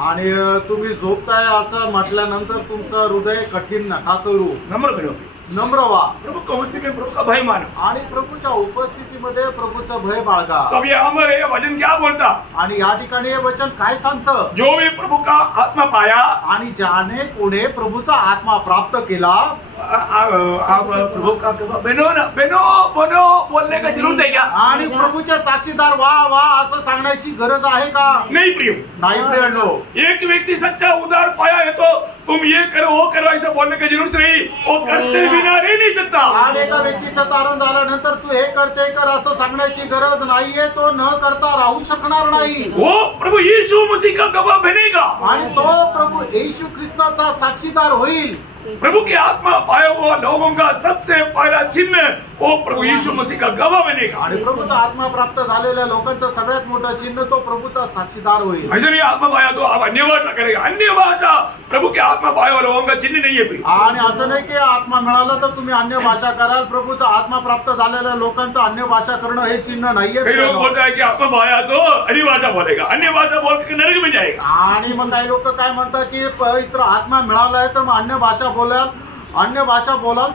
आणि तुम्ही झोपताय असं म्हटल्यानंतर तुमचं हृदय कठीण नका करू. नम्र बनो, नम्र व्हा प्रभु को मसीह में प्रभु का भय मानो। आणि प्रभूच्या उपस्थितीमध्ये प्रभूचं भय बाळगा. तो अब ये अमर है, वचन क्या बोलता? आणि या ठिकाणी हे वचन काय सांगतं? जो भी प्रभु का आत्मा पाया, आणि ज्याने कोणी प्रभूचा आत्मा प्राप्त केला, आप प्रभु का बनो ना, बनो बोलने का जरूरत है क्या? आणि प्रभूचे साक्षीदार व्हा व्हा असं सांगण्याची गरज आहे का? नहीं प्रियो। नाही प्रियांनो. एक व्यक्ति सच्चा उदार पाया है तो तुम ये करो वो करो ऐसा बोलने की जरूरत नहीं, वो करते बिना रह नहीं सकता। आणि एका व्यक्तीचं तारण झाल्यानंतर तू हे करते कर असं सांगण्याची गरज नाहीये. तो न करता राहू शकणार नाही. वो प्रभु यीशु मसीह का गवाह बनेगा। आणि तो प्रभू येशू ख्रिस्ताचा साक्षीदार होईल. प्रभु की आत्मा पाया हुआ लोगों का सबसे पहला चिन्ह वो प्रभु यीशु मसीह का गवाह बनेगा। आणि प्रभूचा आत्मा प्राप्त झालेल्या लोकांचं सगळ्यात मोठं चिन्ह तो प्रभूचा साक्षीदार होईल. ऐसा नहीं आत्मा पाया तो आप अन्य भाषा करेगा, अन्य भाषा प्रभु के आत्मा पाया हुआ लोगों का चिन्ह नहीं है प्रिय। आणि असं नाही की आत्मा मिळाला तर तुम्ही अन्य भाषा कराल. प्रभूचा आत्मा प्राप्त झालेल्या लोकांचं अन्य भाषा करणं हे चिन्ह नाहीये. कई लोग बोलते हैं कि आत्मा पाया तो अन्य भाषा बोलेगा, अन्य भाषा बोल के नरक में जाएगा। आणि मग काही लोक काय म्हणतात की पवित्र आत्मा मिळालाय तर मग अन्य भाषा बोलाल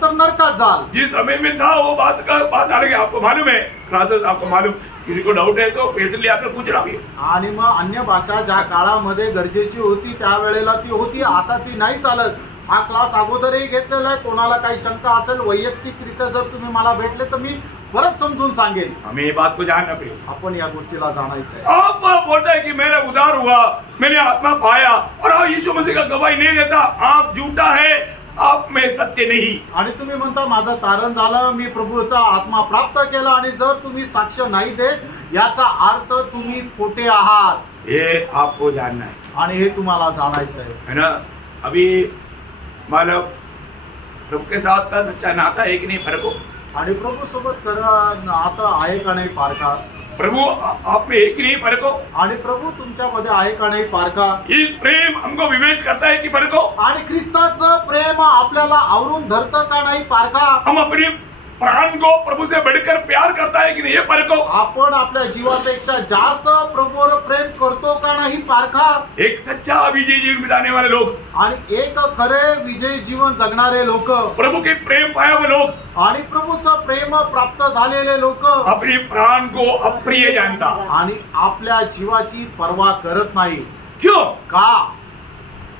तर नरकात जाल. जिस समय में था वो बात अलग है. आपको मालूम है क्लासेस, आपको मालूम, किसी को डाउट है तो पेशली आकर पूछ रहा है. आणि मग अन्य भाषा ज्या काळामध्ये गरजेची होती त्यावेळेला ती होती, आता ती नाही चालत. हा क्लास अगोदरही घेतलेला आहे. कोणाला काही शंका असेल वैयक्तिकरित्या जर तुम्ही मला भेटले तर मी परत समजून सांगेन. हमें ये बात को जानना पड़ेगा. आपण या गोष्टीला जाणायचं आहे. आप बोलता है कि मैंने उद्धार हुआ, मैंने आत्मा पाया, और आप यीशु मसीह का गवाही नहीं देता, आप झूठा है, आप में सत्य नहीं. आणि तुम्ही म्हणता माझं तारण झालं, मी प्रभूचा आत्मा प्राप्त केला, आणि जर तुम्ही साक्ष नाही देत याचा अर्थ तुम्ही खोटे आहात. ये आपको जानना है. आणि हे तुम्हाला जाणायचं आहे. है ना. अभी मानो प्रभु के साथ का सच्चा नाता है कि नहीं, फर्क हो. आणि प्रभू सोबत खरं आता आहे का नाही पारखा. प्रभु आप में एक ही नहीं, फर्क हो. आणि प्रभू तुमच्यामध्ये आहे का नाही पारखा. इस प्रेम हमको विवेच करता है कि फर्क हो. आणि ख्रिस्ताचं प्रेम आपल्याला आवरून धरतं का नाही पारखा. हम अपनी प्राण को प्रभु से बढ़कर प्यार करता है कि नहीं, ये फर्क हो. आपण आपल्या जीवापेक्षा जास्त प्रभूवर प्रेम करतो का नाही पारखा. एक सच्चा विजय जीवन बिताने वाले लोग, आणि एक खरे विजयी जीवन जगणारे लोक, प्रभु के प्रेम पाए हुए लोग, आणि प्रभूचं प्रेम प्राप्त झालेले लोक अपनी प्राण को अप्रिय जानता. आणि आपल्या जीवाची पर्वा करत नाही. क्यों? का.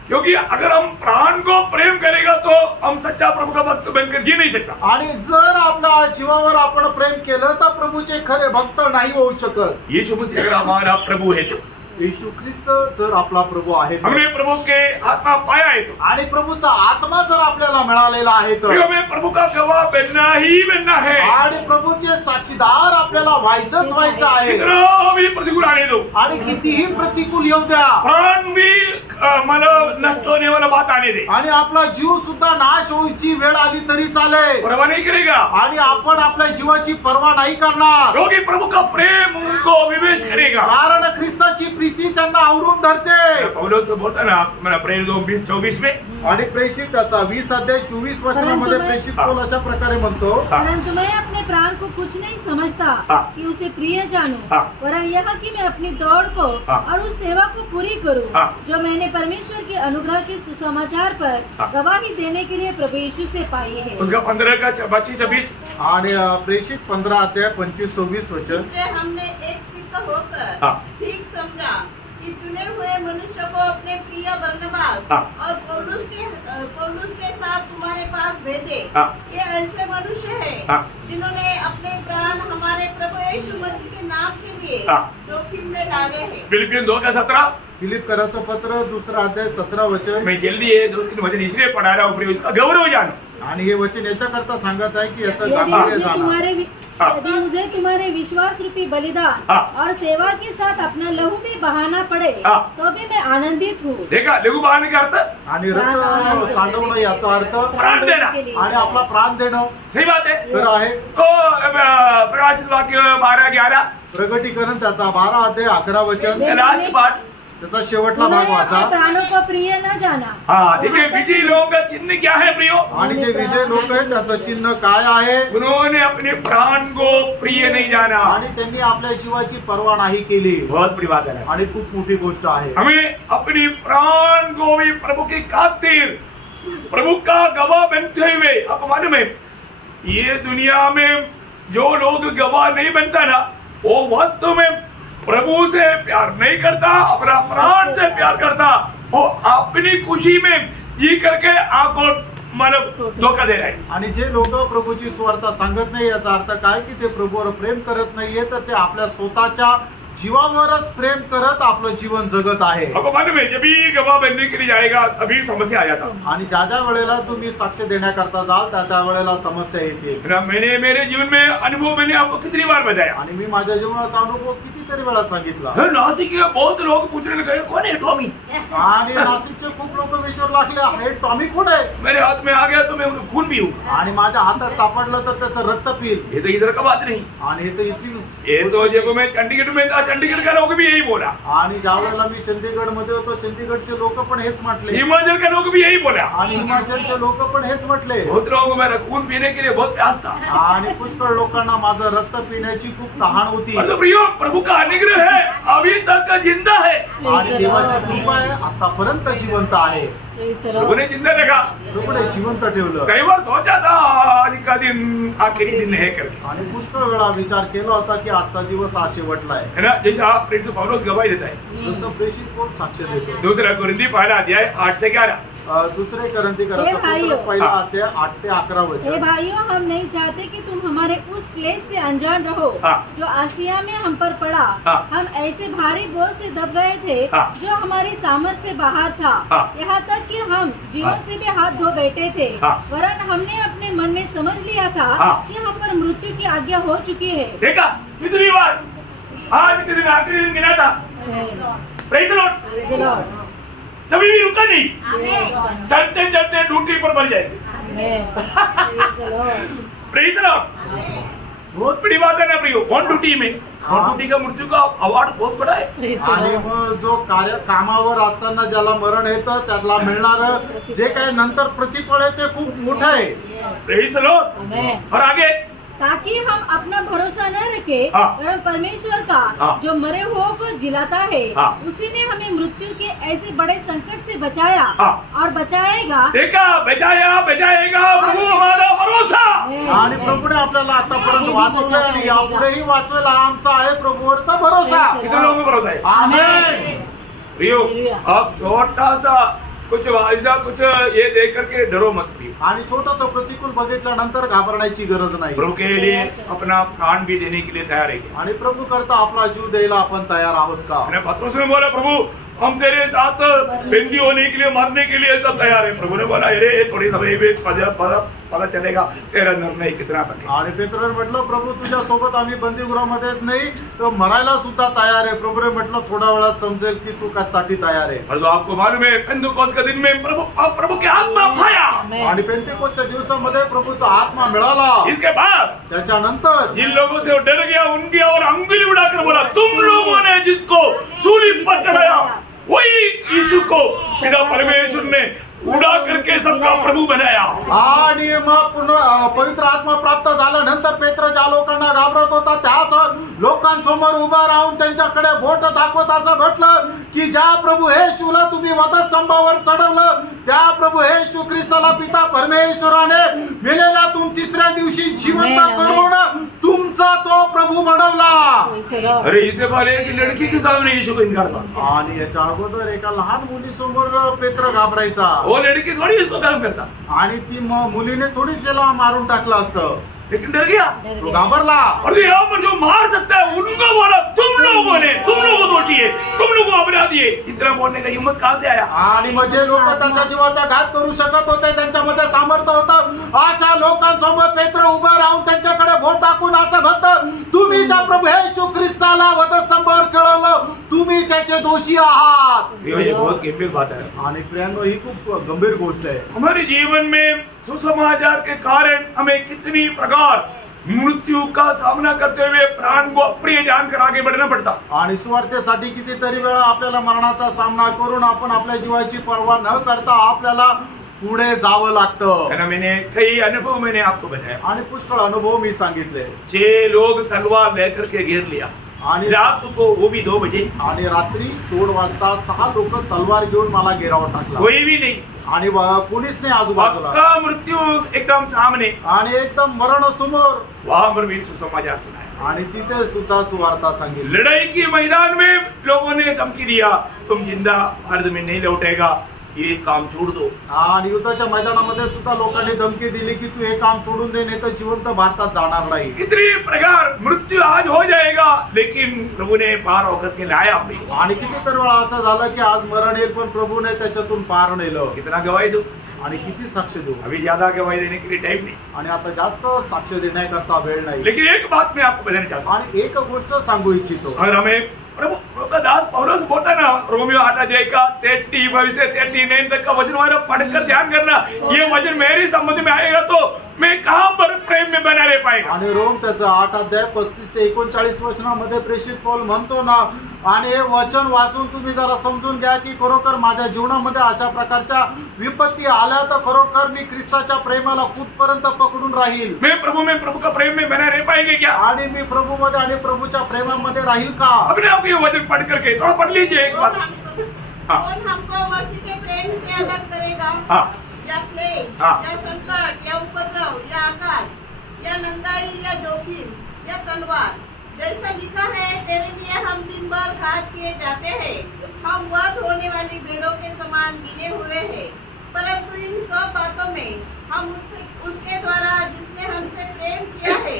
क्योंकि अगर हम प्राण को प्रेम करेगा तो हम सच्चा प्रभु का भक्त बनकर जी नहीं सकता. आणि जर आपल्या जीवावर आपण प्रेम केलं तर प्रभूचे खरे भक्त नाही होऊ शकत. यीशु मसीह अगर हमारा प्रभु है तो, येशू ख्रिस्त जर आपला प्रभू आहे तर, हमने प्रभु के आत्मा पाया है तो, आणि प्रभूचा आत्मा जर आपल्याला मिळालेला आहे तर, हमें प्रभु का गवाह बनना ही बनना है. आणि प्रभूचे साक्षीदार आपल्याला व्हायचं आहे. कितना भी प्रतिकूल आने दो, आणि कितीही प्रतिकूल येऊ द्या, प्राण भी मतलब नष्ट होने वाला बात आने दे, आणि आपला जीव सुद्धा नाश होईची वेळ आली तरी चालेल, परवाह नहीं करेगा. आणि आपण आपल्या जीवाची पर्वा नाही करणार. क्योंकि प्रभु का प्रेम उनको विवेश करेगा. कारण ख्रिस्ताची प्रीती त्यांना आवरून धरते. पौलुस बोलता ना मेरा प्रेरित 20:24 में, आणि प्रेषित त्याचा 20:24 प्रेषित पौल अशा प्रकारे म्हणतो, परंतु मैं अपने प्राण को कुछ नहीं समझता हाँ। कि उसे प्रिय जानूं, हाँ। वरन यह कि मैं अपनी दौड़ को हाँ। और उस सेवा को पूरी करूं हाँ। जो मैंने परमेश्वर के अनुग्रह के सुसमाचार पर हाँ। गवाही देने के लिए प्रभु यीशु से पाई है. उसका 15 का 25-26. आणि प्रेषित 15:25-26 इसलिए हमने एक चित्त होकर हाँ। ठीक समझा कि चुने हुए मनुष्य को अपने प्रिय बरनबास हाँ। और पौलुस के साथ तुम्हारे पास भेजे. हाँ। ये ऐसे मनुष्य हैं हाँ। जिन्होंने अपने प्राण हमारे प्रभु यीशु मसीह के नाम के लिए हाँ। जोखिम में डाले हैं. फिलिपियन 2:17. फिलिप कराचं पत्र 2:17 मैं जल्दी ये 2-3 वचन इसलिए पढ़ा रहा हूँ, इसका गौरव जानो. आणि हे वचन याच्याकरता सांगत आहे की याचं यदि गांभीर्य मुझे जाणा. हाँ। मुझे तुम्हारे विश्वास रूपी बलिदान हाँ। और सेवा के साथ अपना लहू भी बहाना पड़े हाँ। तो भी मैं आनंदित हूँ. देखा लघु बहाने का अर्थ, आणि रक्त सांडवणं याचा अर्थ प्राण देना. आणि आपला प्राण देणं सही बात है. खरं आहे. तो प्रकाशित वाक्य 12-11 प्रगटीकरण त्याचा 12:11 लास्ट पार्ट, त्याचा शेवटला भाग उन्होंने वाचा. अपने प्राणों को प्रिय न जाना. हाँ देखिए विजयी लोगों का चिन्ह क्या है प्रियो. आणि जे विजय लोक आहेत त्याचं चिन्ह काय आहे. उन्होंने अपने प्राण को प्रिय नहीं जाना. आणि त्यांनी आपल्या जीवाची पर्वा नाही केली. बहुत बड़ी बात है. आणि खूप मोठी गोष्ट आहे. हमें अपनी प्राण को भी प्रभु की खातिर प्रभु का गवाह बनते हुए, आपको मालूम है ये दुनिया में जो लोग गवाह नहीं बनता ना, वो वास्तव में प्रभु से प्यार नहीं करता, अपना प्राण से प्यार करता, वो अपनी खुशी में जी करके आपको मतलब धोखा दे रहा है. आणि जे लोक प्रभूची सुवार्ता सांगत नाही याचा अर्थ काय की ते प्रभूवर प्रेम करत नाहीये, तर ते आपल्या स्वतःच्या जीवावरच प्रेम करत आपलं जीवन जगत आहे. आपको मालूम है जब भी गवाह बनने के लिए जाएगा अभी समस्या आ जाता. आणि ज्या ज्या वेळेला तुम्ही साक्ष देण्याकरता जाल त्या त्या वेळेला समस्या येते. है ना. मैंने मेरे जीवन में अनुभव मैंने आपको कितनी बार बताया. आणि मी माझ्या जीवनाचा अनुभव कितीतरी वेळा सांगितला. है, नासिक के बहुत लोग पूछने लगे कौन है टॉमी. आणि नाशिकचे खूप लोक विचारू लागले हे टॉमी कोण आहे. मेरे हाथ में आ गया तो मैं उन्हें खून खून पीऊंगा। आणि माझ्या हातात सापडलं तर त्याचं रक्त पिल। ये तो इधर का बात नहीं, आणि हे तर इथली ये तो जब मैं चंडीगढ़ में था चंडीगढ़ का लोग भी यही बोला, आणि ज्या वेळेला मी चंदीगड मध्ये होतो चंदीगडचे लोक पण हेच म्हटले, हिमाचल के लोग भी यही बोला। आणि हिमाचलचे लोक पण हेच म्हटले। बहुत लोगों को मेरा खून पीने के लिए बहुत प्यास था। आणि पुष्कळ लोकांना माझं रक्त पिण्याची खूप तहान होती। और तो प्रियो प्रभु का अनुग्रह है, अभी तक जिंदा है। आणि देवाची कृपा आहे, आतापर्यंत जिवंत आहे। Praise the Prabhu Lord. ने जिंदा रखा। प्रभूने जिवंत ठेवलं। कई बार सोचा था आज का दिन आखिरी दिन है करके, आणि पुष्कळ वेळा विचार केला होता की आजचा दिवस हा शेवटला आहे। है ना, जैसा प्रेरित पौलुस गवाही देता है। जसं प्रेषित कोण साक्ष देतो। दूसरा कुरिन्थी पहला अध्याय 8 से 11। दुसरे करंथीकरांचं हे भाइयों। पत्र पहिला अध्याय 8 ते 11 हे वचन। भाइयों, हम नहीं चाहते कि तुम हमारे उस क्लेश से अनजान रहो हाँ। जो आसिया में हम पर पड़ा। हाँ। हम ऐसे भारी बोझ से दब गए थे हाँ। जो हमारी सामर्थ से बाहर था। हाँ। यहाँ तक कि हम जीवन हाँ। से भी हाथ धो बैठे थे। हाँ। वरन हमने अपने मन में समझ लिया था हाँ। कि हम पर मृत्यु की आज्ञा हो चुकी है। देखा कितनी बार आज के दिन आखिरी दिन गिना था। Praise the Lord. Praise the Lord. कभी भी रुका नहीं, Amen. चलते चलते ड्यूटी पर मर जाएंगे। Amen. Praise the Lord. Praise the Lord. बहुत बड़ी बात है ना प्रियो, ऑन ड्यूटी में ऑन ड्यूटी का मृत्यू का अवार्ड बहुत बड़ा है। Praise the आणि Lord. मग जो कामावर असताना ज्याला मरण येतं त्याला मिळणार जे काही नंतर प्रतिफळ आहे ते खूप मोठं आहे। Praise the Lord. Amen. और आगे ताकि हम अपना भरोसा न रखें, हाँ। वरन परमेश्वर का हाँ। जो मरे हुओं को जिलाता है, हाँ। उसी ने हमें मृत्यु के ऐसे बड़े संकट से बचाया हाँ। और बचाएगा। देखा, बचाएगा प्रभु हमारा भरोसा। आणि प्रभूने आपल्याला आतापर्यंत वाचवलंय आणि यापुढेही वाचवेल हा आमचा आहे प्रभूवरचा भरोसा। कितने लोगों में भरोसा है आमेन। प्रियो? अब छोटा सा कुछ ऐसा कुछ ये देख करके डरो मत प्रियो। आणि छोटस प्रतिकूल बघितल्यानंतर घाबरण्याची गरज नाही। प्रभु के लिए अपना प्राण भी देने के लिए तैयार है। आणि प्रभु करता आपला जीव द्यायला आपण तयार आहोत का? मैंने पत्रोस में बोला प्रभु हम तेरे साथ बंदी होने के लिए मरने के लिए सब तैयार है। प्रभु ने बोला अरे थोड़ी समय में पता चलेगा तेरा निर्णय कितना तक है। आणि पेत्रने म्हटलं प्रभू तुझ्या सोबत आम्ही बंदीगृहामध्ये नाही तर मरायला सुद्धा तयार आहे। प्रभूने म्हटलं थोड्या वेळात समजेल की तू कशासाठी तयार आहे। और जो आपको मालूम है पेंतुकोस्त के दिन में प्रभु की आत्मा पाया। आणि पेंतेकोस्तच्या दिवसामध्ये प्रभूचा आत्मा मिळाला। इसके बाद त्याच्यानंतर जिन लोगों से वो डर गया उनकी और अंगुली उड़ाकर बोला तुम लोगों ने जिसको सूली पर चढ़ाया वही यीशु को पिता परमेश्वर ने उड़ा करके सबका प्रभु बनाया। आणि मग पुन्हा पवित्र आत्मा प्राप्त झाल्यानंतर पेत्र ज्या लोकांना घाबरत होता त्याच लोकांसमोर उभा राहून त्यांच्याकडे बोट दाखवत असं म्हटलं की ज्या प्रभू येशूला तुम्ही वधस्तंभावर चढवलं त्या प्रभू येशू ख्रिस्ताला पिता परमेश्वराने मेलेल्यातून तिसऱ्या दिवशी जिवंत करून तुमचा तो प्रभू बनवला। Praise the Lord. अरे इससे पहले एक लड़की के सामने यीशु को इनकार था। आणि याच्या अगोदर एका लहान मुलीसमोर पेत्र घाबरायचा वो लड़की थोड़ी इसको काम करता, आणि ती मुलीने थोडी त्याला मारून टाकलं असतं। लेकिन डर गया। तो घाबरला। और यहाँ पर जो मार सकता है उनको बोला तुम लोग दोषी है, तुम लोग अपराधी है। इतना बोलने का हिम्मत कहाँ से आया? आणि मग जे लोक त्यांच्या जीवाचा घात करू शकत होते त्यांच्यामध्ये सामर्थ्य होतं अशा लोकांसमोर पेत्र उभं राहून त्यांच्याकडे बोट टाकून असं म्हणतं तुम्ही त्या प्रभू येशू ख्रिस्ताला वधस्तंभावर खेळवलं, तुम्ही त्याचे दोषी आहात। ये बहुत गंभीर बात है। आणि प्रियांनो ही खूप गंभीर गोष्ट आहे। हमारे जीवन में सुसमाचार के कारण हमें कितनी प्रकार मृत्यु का सामना करते हुए प्राण को अप्रिय जानकर आगे बढ़ना पड़ता। आणि स्वार्थासाठी कितीतरी वेळा आपल्याला मरणाचा सामना करून आपण आपल्या जीवाची पर्वा न करता आपल्याला पुढे जावं लागतं। है ना, मैंने कई अनुभव मैंने आपको बताया। आणि पुष्कळ अनुभव मी सांगितले। 6 लोग तलवार लेकर के घेर लिया आणि रात को, वो भी 2 बजे। आणि रात्री 2 वाजता 6 लोक तलवार घेऊन मला घेरावर टाकला कोई भी नहीं, आणि कोणीच नाही आजूबाजूला पक्का मृत्यू एकदम सामने। आणि एकदम मरण समोर वहां पर भी सुसमाचार सुनाया। आणि तिथे सुद्धा सुवार्ता सांगितली। लड़ाई के मैदान में लोगों ने धमकी दिया तुम जिंदा भारत में नहीं लौटेगा, ये काम छोड़ दो। आणि युद्धाच्या मैदानामध्ये सुद्धा लोकांनी धमकी दिली की तू हे काम सोडून दे नाही तर जिवंत भारतात जाणार नाही। इतनी प्रकार मृत्यू आज हो जाएगा, लेकिन प्रभु ने पार होकर के लाया हमें। आणि कितीतरी वेळा असं झालं की आज मरण येईल पण प्रभूने त्याच्यातून पार नेलं। कितना गवाही दो? आणि किती साक्ष देऊ? अभी ज्यादा गवाही देने के लिए टाइम नहीं, आणि आता जास्त साक्ष देण्याकरता वेळ नाही। लेकिन एक बात मैं आपको बताना चाहता हूँ। आणि एक गोष्ट सांगू इच्छितो अगर हमें प्रभु प्रभु का दास पौलुस बोलता ना रोमियो 8 अध्याय का 30 से 39 तक का वचन वाला पढ़कर ध्यान करना, ये वचन मेरी समझ में आएगा तो मैं कहां पर प्रेम में बना रह पाएगा. आणि रोम त्याचा 8 अध्याय 35 ते 39 वचनामध्ये प्रेषित पौल म्हणतो ना, आणि हे वचन वाचून तुम्ही जरा समजून घ्या की खरोखर माझ्या जीवनामध्ये अशा प्रकारच्या विपत्ती आल्या तर खरोखर मी ख्रिस्ताच्या प्रेमाला कुठपर्यंत पकडून राहील. मैं प्रभु का प्रेम में बना रह पाएंगे क्या? आणि मी प्रभूमध्ये आणि प्रभूच्या प्रेमामध्ये राहील का? अपने आप ये वचन पढ़ करके थोड़ा पढ़ लीजिए एक बार. हाँ. कौन हमको मसीह के प्रेम से अलग करेगा? हाँ. या क्लेश, हाँ. या संकट, या उपद्रव, या आकाश, या नंगाई, या जोखिम, या तलवार, जैसा लिखा है, तेरे लिए हम दिन भर घात किए जाते हैं, हम वध होने वाली भेड़ों के समान गिने हुए हैं. परंतु इन सब बातों में हम उसके द्वारा जिसने हमसे प्रेम किया है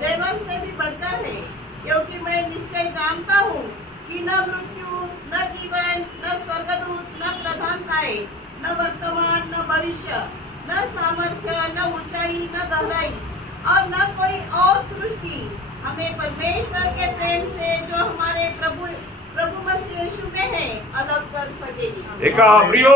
जयवंत से भी बढ़कर है, क्योंकि मैं निश्चय जानता हूँ कि न मृत्यु, न जीवन, न स्वर्गदूत, न प्रधानताएं, न वर्तमान, न भविष्य, न सामर्थ्य, न ऊंचाई, न गहराई और न कोई और सृष्टि हमें परमेश्वर के प्रेम से जो हमारे प्रभु मसीह यीशु में है अलग कर सकेगी. प्रियो,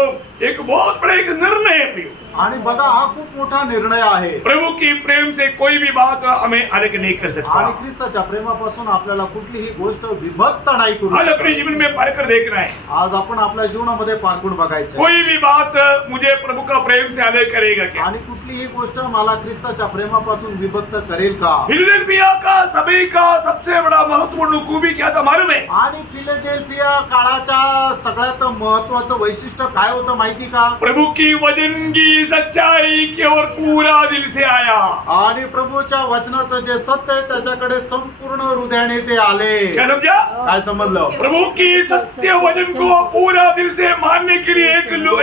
एक बहुत बड़ा एक निर्णय है प्रियो. आणि बघा हा खूप मोठा निर्णय आहे. प्रभु की प्रेम से कोई भी बात हमें अलग नहीं कर सकता. आणि ख्रिस्ताच्या प्रेमापासून आपल्याला कुठलीही गोष्ट विभक्त नाही करू आज अपने शकत. जीवन में पढ़ कर देखना है. आज आपण आपल्या जीवनामध्ये पारखून बघायचं कोई भी बात मुझे प्रभु का प्रेम से अलग करेगा क्या? आणि कुठलीही गोष्ट मला ख्रिस्ताच्या प्रेमापासून विभक्त करेल का? फिलदेल्फिया का सभी का सबसे बड़ा महत्वपूर्ण खूबी क्या था मालूम है? आणि फिलाडेल्फिया काळाच्या सगळ्यात महत्वाचं वैशिष्ट्य काय होतं माहिती का? प्रभु की वचन की सच्चाई की ओर पूरा दिल से आया. आणि प्रभूच्या वचनाचं जे सत्य आहे त्याच्याकडे संपूर्ण हृदयाने ते आले. क्या समझा? काय समजलं? प्रभु की सत्य वचन को पूरा दिल से मानने के लिए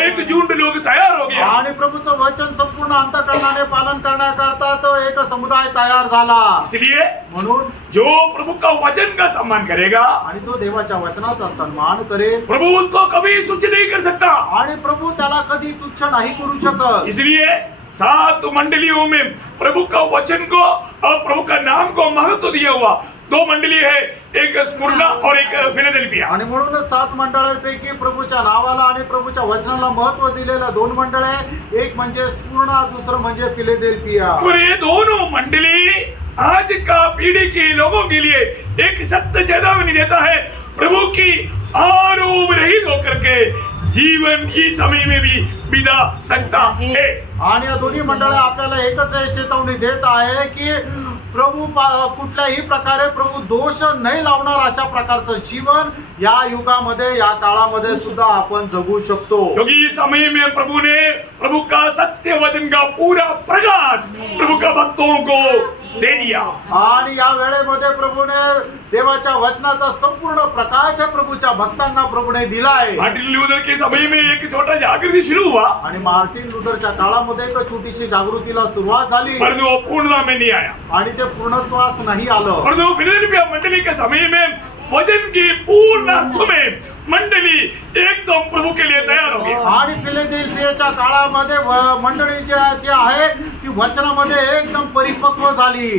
एक झुंड लोग तैयार हो गया. आणि प्रभूचं वचन संपूर्ण अंतःकरणाने पालन करण्याकरता तो एक समुदाय तयार झाला. इसलिए म्हणून जो प्रभु का वचन का सम्मान करेगा, आणि जो देवाच्या वचनाचा सन्मान करेल प्रभु उसको कभी तुच्छ नहीं कर सकता. आणि प्रभू त्याला कधी तुच्छ नाही करू शकत. इसलिए 7 मंडलियों में प्रभु का वचन को और प्रभु का नाम को महत्व दिया हुआ 2 मंडली है, एक स्मुर्ना और एक फिलाडेल्फिया. आणि म्हणूनच 7 मंडळांपैकी प्रभूच्या नावाला आणि प्रभूच्या वचनाला महत्व दिलेलं 2 मंडळ आहे. एक म्हणजे स्मुर्ना, दुसरं म्हणजे फिलाडेल्फिया. और ये दोनों मंडली आज का पीढ़ी के लोगों के लिए एक सत्य चेतावनी देता है. प्रभु की आरोप रहित होकर के जीवन इस समय में भी बिता सकता है. आणि या दोन्ही मंडळ आपल्याला एकच चेतावणी देत आहे की प्रभू कुठल्याही प्रकारे प्रभू दोष नाही लावणार अशा प्रकारचं जीवन या युगामध्ये या काळामध्ये सुद्धा आपण जगू शकतो. क्योंकि इस समय में प्रभु ने प्रभु का सत्य वचन का पूरा प्रकाश प्रभु का भक्तों को दे दिया. आणि या वेळेमध्ये प्रभूने देवाच्या वचनाचा संपूर्ण प्रकाश प्रभूच्या भक्तांना प्रभूने दिलाय. मार्टिन लूथर के समय में एक छोटा जागृति शुरू हुआ, आणि मार्टिन लुथरच्या काळामध्ये एक छोटीशी जागृतीला सुरुवात झाली, पर वो पूर्णता में नहीं आया. आणि ते पूर्णत्वास नाही आलं. और जो फिलाडेल्फिया मंडली के समय में वचन की पूर्ण अर्थ में मंडली एकदम प्रभु के लिए तैयार हो गई. आणि फिलाडेल्फियाच्या काळामध्ये मंडळी जी आहे ती वचनामध्ये एकदम परिपक्व झाली.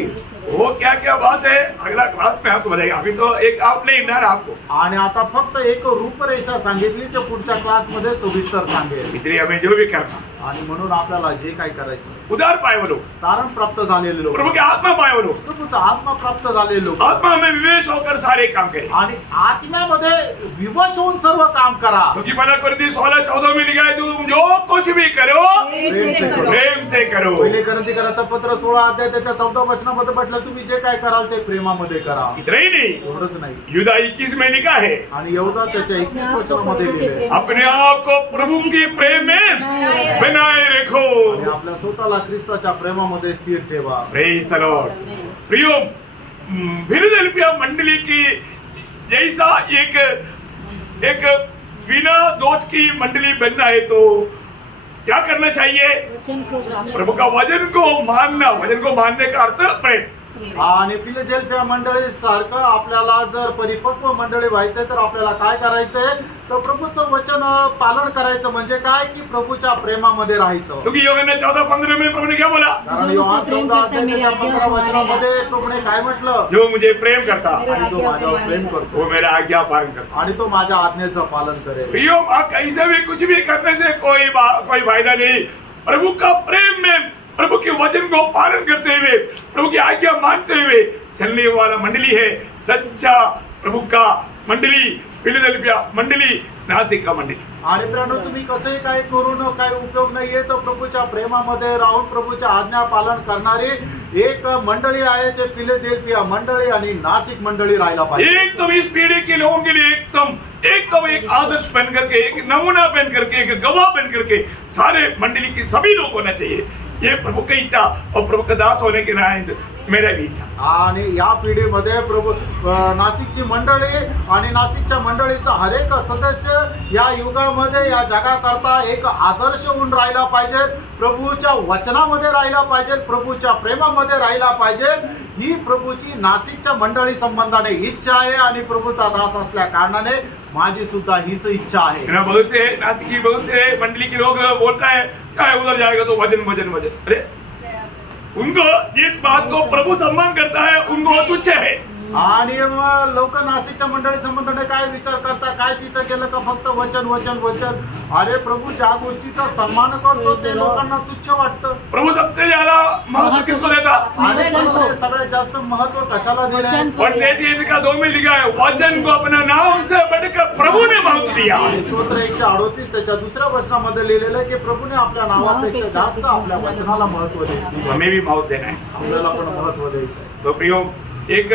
वो क्या क्या बात है अगला क्लास में आपको बताएगा. अभी तो एक आप नहीं ना आपको. आणि आता फक्त एक रूपरेषा सांगितली ते पुढच्या क्लासमध्ये सविस्तर सांगेल. इसलिए हमें जो भी करना आणि म्हणून आपल्याला जे काय करायचं उदार पाए वो लोग, तारण प्राप्त झालेले लोक, प्रभु के आत्मा पाए वो लोग, प्रभूचा आत्मा प्राप्त झालेले लोक, आत्मा में विवेश होकर सारे काम करें. आणि आत्म्यामध्ये विवश होऊन सर्व काम करा. क्योंकि पहला कोरिन्थियों 16:14 में लिखा है तुम जो कुछ भी करो प्रेम से करो. पहिले करंथीकराचं पत्र 16 अध्याय त्याच्या 14 वचनामध्ये म्हटलं तुम्ही जे काय कराल ते प्रेमामध्ये करा. इतना ही नहीं, एवढंच नाही, युदा 21 में लिखा है आणि यहूदा त्याच्या 21 वचनामध्ये लिहिले अपने आप को प्रभु की प्रेम में बनाए रखो. आणि आपल्या स्वतःला ख्रिस्ताच्या प्रेमामध्ये स्थिर ठेवा. Praise the Lord. प्रियो, फिलाडेल्फिया मंडली की जैसा एक बिना दोष की मंडली बनना है तो क्या करना चाहिए? वचन को ग्रहण प्रभु का वचन को मानना. वचन को मानने का अर्थ प्रेम. प्रेरित। आणि फिलाडेल्फिया मंडळी सारखं आपल्याला जर परिपक्व मंडळी व्हायचंय तर आपल्याला काय करायचंय, तर प्रभूचं वचन पालन करायचं. म्हणजे काय की प्रभूच्या प्रेमामध्ये राहायचं. क्योंकि यूहन्ना 14:15 में प्रभु ने क्या बोला? कारण योहान 14:15 वचनामध्ये प्रभूने काय म्हटलं, जो मुझे प्रेम करता आणि जो माझ्यावर प्रेम करतो वो मेरा आज्ञा पालन करता। आणि तो माझ्या आज्ञेचं पालन करेल. प्रियो, आप कैसे भी कुछ भी करने से कोई फायदा नहीं। प्रभु का प्रेम में, प्रभु के वचन को पालन करते हुए, प्रभु की आज्ञा मानते हुए चलने वाला मंडली है सच्चा प्रभु का मंडली, फिलाडेल्फिया मंडली, नासिक का मंडली। आणि मित्रांनो, तुम्ही कसंही काही करून काही उपयोग नाहीये. तर प्रभूच्या प्रेमामध्ये राहून प्रभूच्या आज्ञा पालन करणारी एक मंडळी आहे, ते फिलाडेल्फिया मंडळी आणि नासिक मंडळी राहायला पाहिजे. एकदम इस पीढ़ी के लोगों के लिए एकदम एक आदर्श बन करके, एक नमूना बन करके, एक गवाह बन करके सारे मंडली के सभी लोग होना चाहिए। ये प्रभु की इच्छा और प्रभु का दास होने के नाते मेरा भी इच्छा। आणि या पिढीमध्ये प्रभू नाशिकची मंडळी आणि नाशिकच्या मंडळीचा हरेक सदस्य या युगामध्ये या जगाकरता एक आदर्श होऊन राहिला पाहिजे. प्रभूच्या वचनामध्ये राहिला पाहिजे, प्रभूच्या प्रेमामध्ये राहिला पाहिजे. ही प्रभूची नाशिकच्या मंडळी संबंधाने इच्छा आहे आणि प्रभूचा दास असल्या कारणाने माझी सुद्धा हीच इच्छा आहे. बहुत से नासिक की बहुत से मंडली के लोग बोलता है क्या है, उधर जाएगा तो वजन वजन वजन। अरे उनको जिस बात को प्रभु सम्मान करता है उनको वो तुच्छ है। आणि मग लोक नाशिकच्या मंडळी संबंधाने काय विचार करता, काय तिथं गेलं का फक्त वचन वचन वचन. अरे प्रभू ज्या गोष्टीचा सन्मान करतो ते लोकांना तुच्छ वाटतं. प्रभु सबसे ज्यादा महत्व किसको देता? आणि प्रभूने सगळ्यात जास्त महत्व कशाला दिलंय? और 33:2 में लिखा है वचन को अपना नाम से बढ़कर प्रभु ने महत्व दिया। आणि स्तोत्र 138 त्याच्या दुसऱ्या वचनामध्ये लिहिलेलं आहे की प्रभूने आपल्या नावापेक्षा जास्त आपल्या वचनाला महत्व दिलं. हमें भी महत्व देना है। आपल्याला पण महत्व द्यायचं आहे. तो प्रियो, एक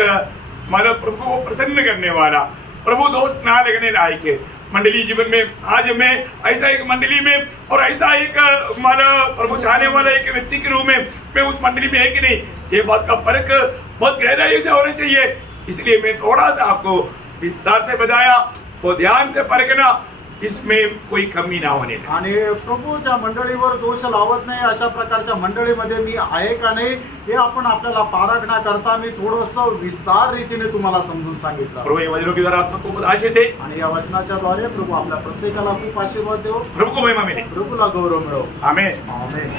मतलब प्रभु को प्रसन्न करने वाला, प्रभु दोष ना लगने लायक है मंडली जीवन में। आज मैं ऐसा एक मंडली में और ऐसा एक मतलब प्रभु चाहने वाला एक व्यक्ति के रूप में मैं उस मंडली में है कि नहीं, ये बात का फर्क बहुत गहराई से होना चाहिए। इसलिए मैं थोड़ा सा आपको विस्तार से बताया, वो ध्यान से परखना, इसमें कोई कमी ना होने देना। आणि प्रभू ज्या मंडळीवर दोष लावत नाही अशा प्रकारच्या मंडळीमध्ये मी आहे का नाही हे आपण आपल्याला पारखण्याकरता मी थोडंसं विस्तार रीतीने तुम्हाला समजून सांगितलं. प्रभु ये वचनों के द्वारा आप सबको बहुत आशीष दे। आणि या वचनाच्या द्वारे प्रभू आपल्या प्रत्येकाला खूप आशीर्वाद देव, प्रभु को महिमा मिले। प्रभूला गौरव मिळो. आमेन। आमेन.